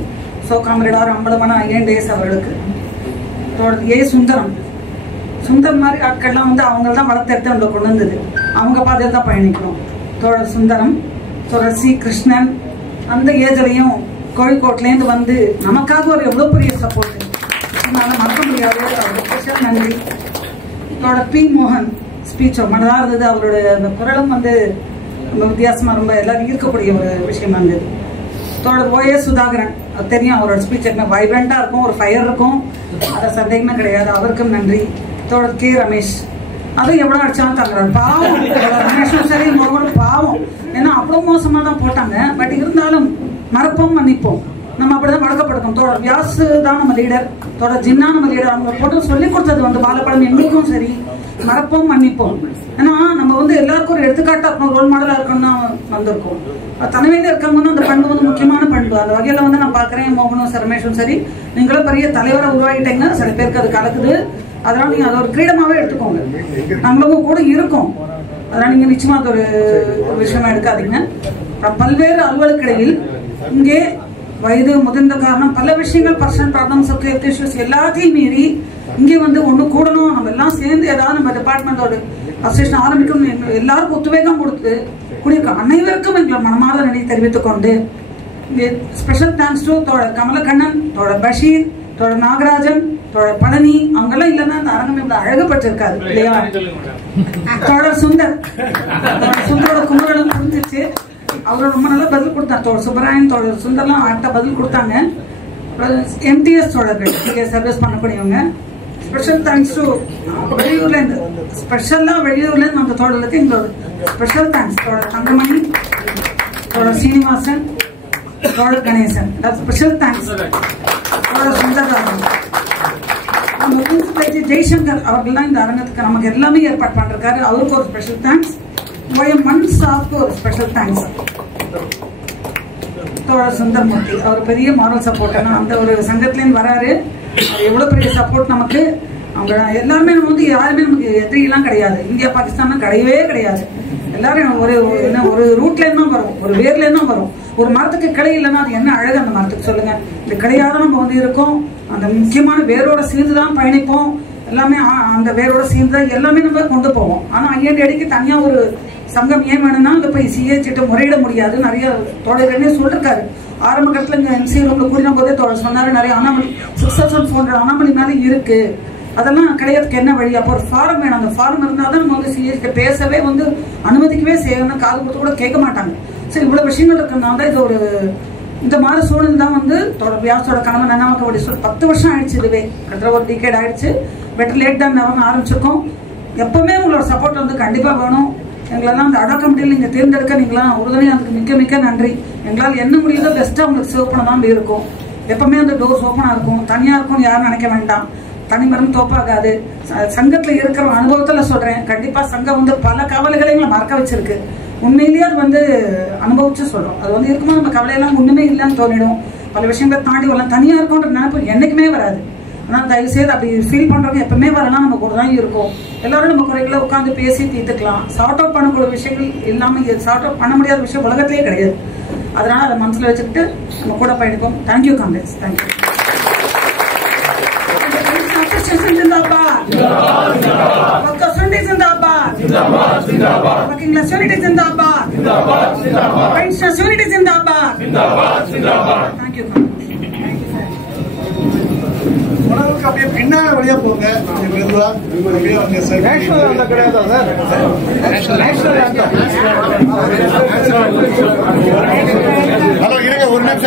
ஸோ காம்ரேட் ஆர் அம்பலமான ஐயன் டேஸ் அவர்களுக்கு. ஏ சுந்தரம், சுந்தரம் மாதிரி ஆட்கள்லாம் வந்து அவங்க தான் வளர்த்தெடுத்து நம்மளை கொண்டு வந்தது, அவங்க பாதையில் தான் பயணிக்கணும். தோழர் சுந்தரம், தோழர் சி கிருஷ்ணன், அந்த ஏஜ்லையும் கோழிக்கோட்லேருந்து வந்து நமக்காக ஒரு எவ்வளோ பெரிய சப்போர்ட், அதனால மறக்க முடியாது. அவருக்கு ஸ்பெஷல் நன்றி. தோழர் பி மோகன் ஸ்பீச் ரொம்ப நல்லா இருந்தது. அவருடைய அந்த குரலும் வந்து ரொம்ப வித்தியாசமாக, ரொம்ப எல்லாரும் ஈர்க்கக்கூடிய ஒரு விஷயமா இருந்தது. தோழர் ஓஏ சுதாகரன், அது தெரியும், அவரோட ஸ்பீச் எப்பவுமே வைப்ரண்டா இருக்கும், ஒரு ஃபயர் இருக்கும், அதை சந்தேகமே கிடையாது. அவருக்கும் நன்றி. தோழர் கே ரமேஷ், அதுவும் எவ்வளவு அடிச்சாலும் தாங்குறாரு, பாவம். ரமேஷும் சரி மோகனும் பாவம், ஏன்னா அவ்வளவு மோசமா தான் போட்டாங்க. பட் இருந்தாலும் மறப்போம் மன்னிப்போம், நம்ம அப்படிதான் வழக்கப்படுத்தோம். தோழர் வியாஸ் தான் நம்ம லீடர், தோழர் ஜின்னா நம்ம லீடர். அவங்க போட்டு சொல்லி கொடுத்தது வந்து பாலப்படம் எங்களுக்கும் சரி, மறப்போம் மன்னிப்போம். ஏன்னா நம்ம வந்து எல்லாருக்கும் ஒரு எடுத்துக்காட்டா இருக்கணும், ரோல் மாடலா இருக்கணும்னு வந்திருக்கோம். தலைமையில இருக்கவங்க அந்த பண்பு வந்து முக்கியமான பண்பு. அந்த வகையில வந்து நான் பாக்குறேன், மோகனும் ரமேஷும் சரி, நீங்களும் பெரிய தலைவரை உருவாகிட்டீங்க. சில பேருக்கு அது கலக்குது, அதனால நீங்க அதை ஒரு கிரீடமாவே எடுத்துக்கோங்க. நம்மளும் கூட இருக்கும், அதனால நீங்க நிச்சயமா அது ஒரு விஷயமா எடுக்காதீங்க. பல்வேறு அலுவலுக்கிடையில் இங்கே வயது முதிர்ந்த காரணம், பல விஷயங்கள், பர்சனல் ப்ராப்ளம்ஸ், ஹெல்த் இஷ்யூஸ் எல்லாத்தையும் மீறி இங்கே வந்து ஒண்ணு கூடணும், நம்ம எல்லாம் சேர்ந்து ஏதாவது நம்ம டிபார்ட்மெண்டோட அசோசியேஷன் ஆரம்பிக்கும் எல்லாருக்கும் உத்வேகம் கொடுத்து கூடியிருக்கோம். அனைவருக்கும் எங்களை மனமார்ந்த நன்றி தெரிவித்துக் கொண்டு, ஸ்பெஷல் தேங்க்ஸ் டு தோழர் கமலக்கண்ணன், தோழர் பஷீர், தோழர் நாகராஜன், தோழர் பழனி. அவங்க எல்லாம் இல்லைன்னா இந்த அரங்கம் இவ்வளவு அழகப்பட்டிருக்காது இல்லையா? தோழர் சுந்தர், சுந்தரோட குமுறலும் புரிஞ்சிச்சு, அவரோட ரொம்ப நல்லா பதில் கொடுத்தார். தோழர் சுப்பராயன், தோழர் சுந்தர்லாம் ஆக்டா பதில் கொடுத்தாங்க. எம்டிஎஸ் தோழர்கள் இங்கே சர்வீஸ் பண்ணக்கூடியவங்க. ஸ்பெஷல் தேங்க்ஸ் டு வெளியூர்ல இருந்து, ஸ்பெஷலா வெளியூர்ல இருந்து அந்த தோழர்களுக்கு எங்களோட ஸ்பெஷல் தேங்க்ஸ். தோழர் தங்கமணி, தோழர் சீனிவாசன், தோழர் கணேசன், ஸ்பெஷல் தேங்க்ஸ். தோழர் சுந்தரராஜன், நம்ம பிரின்சிபல் ஜெய்சங்கர் அவர்கள்லாம் இந்த அரங்கத்துக்கு நமக்கு எல்லாமே ஏற்பாடு பண்றாரு, அவருக்கு ஒரு ஸ்பெஷல் தேங்க்ஸ். மண் சாப்க்கு ஒரு ஸ்பெஷல் தேங்க்ஸ். தோழர் சுந்தரமூர்த்தி, அவர் பெரிய மாரல் சப்போர்ட், அந்த ஒரு சங்கத்திலேருந்து வராரு, எவ்வளவு பெரிய சப்போர்ட் நமக்கு. அவங்க எல்லாருமே நம்ம வந்து யாருமே நமக்கு எதிரிலாம் கிடையாது, இந்தியா பாகிஸ்தான் கிடையவே கிடையாது. எல்லாரும் ஒரு ரூட்ல இருந்தா வரும், ஒரு வேர்ல இருந்தா வரும். ஒரு மரத்துக்கு கிளை இல்லைன்னா அது என்ன அழகு அந்த மரத்துக்கு சொல்லுங்க. இந்த கிளையாத நம்ம வந்து இருக்கோம், அந்த முக்கியமான வேரோட சேர்ந்துதான் பயணிப்போம். எல்லாமே அந்த வேரோட சேர்ந்து எல்லாமே நம்ம கொண்டு போவோம். ஆனா ஐஎன்டிக்கு தனியா ஒரு சங்கம் ஏன் வேணும்னா அங்க போய் சிஏச்சிட்ட முறையிட முடியாது. நிறைய தோழர்களே சொல்லிருக்காரு. ஆரம்ப கட்டத்துல இங்க எம்சி ரூம்ல கூடின போதே தோழர் சொன்னாரு, நிறைய அனாமலி 6,400 அனாமலி மேல இருக்கு, அதெல்லாம் கிடையாதுக்கு என்ன வழி? அப்போ ஒரு ஃபாரம் வேணும், அந்த ஃபாரம் இருந்தாதான் நம்ம வந்து சிஏச்சிட்ட பேசவே வந்து அனுமதிக்கவே செய்யணும், காது கொடுத்து கூட கேட்க மாட்டாங்க. சரி, இவ்வளவு விஷயங்கள் இருக்கிறதுனால தான் இது ஒரு இந்த மாதிரி சூழல் தான் வந்து வியாசோட கணவன் நன்னாமக்க அப்படி சொல்லி 10 வருஷம் ஆயிடுச்சு. இதுவே கிட்ட ஒரு டிகேட் ஆயிடுச்சு. பெட்டர் லேட் தான் நெவர்னு ஆரம்பிச்சிருக்கோம். எப்பவுமே உங்களோட சப்போர்ட் வந்து கண்டிப்பா வேணும். எங்களெல்லாம் அந்த அடா கமிட்டியில் நீங்க தேர்ந்தெடுக்க நீங்களாம் உறுதுணையாக அதுக்கு மிக்க மிக்க நன்றி. எங்களால் என்ன முடியுதோ பெஸ்ட்டாக உங்களுக்கு சேவ் பண்ண தான் இருக்கும். எப்பவுமே அந்த டோர்ஸ் ஓப்பனாக இருக்கும். தனியாக இருக்கும்னு யாரும் நினைக்க வேண்டாம். தனிமரம் தோப்பாகாது. சங்கத்தில் இருக்கிற அனுபவத்தில் சொல்றேன், கண்டிப்பா சங்கம் வந்து பல கவலைகளையும் மறக்க வச்சிருக்கு. உண்மையிலேயே அது வந்து அனுபவிச்சு சொல்றோம். அது வந்து இருக்கும்போது நம்ம கவலையெல்லாம் ஒண்ணுமே இல்லைன்னு தோணிடும். பல விஷயங்களை தாண்டி வரலாம். தனியா இருக்கும்ன்ற நினைப்பு என்னைக்குமே வராது. ஆனால் தயவு செய்து அப்படி ஃபீல் பண்றவங்க எப்பவுமே வரலாம், நம்ம கூட தான் இருக்கும். எல்லாரும் நம்ம குறைகளை உட்காந்து பேசி தீர்த்துக்கலாம். சார்ட் அவுட் பண்ணக்கூடிய விஷயங்கள் இல்லாமல் சார்ட் அவுட் பண்ண முடியாத விஷயம் உலகத்திலே கிடையாது. அதனால அதை மனசுல வச்சுக்கிட்டு நம்ம கூட பயணிப்போம். Thank you comrades, thank you. உணவுக்கு அப்படியே பின்னால வழியா போங்க, மெதுவா அப்படியே அவங்க ஹலோ இருங்க, ஒரு நிமிஷம்.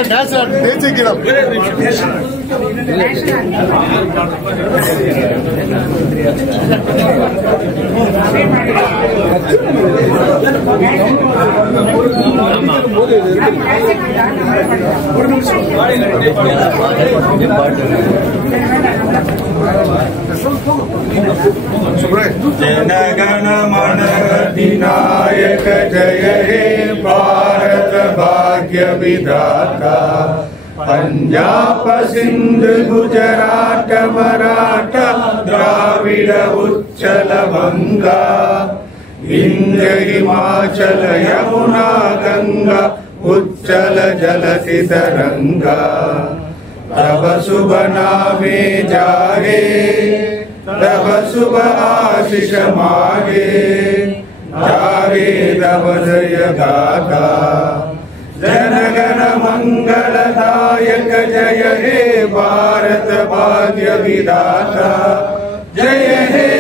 जनगण मन अधिनायक जय हे भारत भाग्य विधाता पंजाब सिंध गुजरात मराठा द्राविड उच्चल बंगा विंध्य हिमाचल यमुना गंगा उच्चल जलति तरंगा तब शुभ नामे जागे तब शुभ आशीष मागे जागे तब जय गाथा जनगण मंगलदायक जय हे भारत भाग्य विधाता जय हे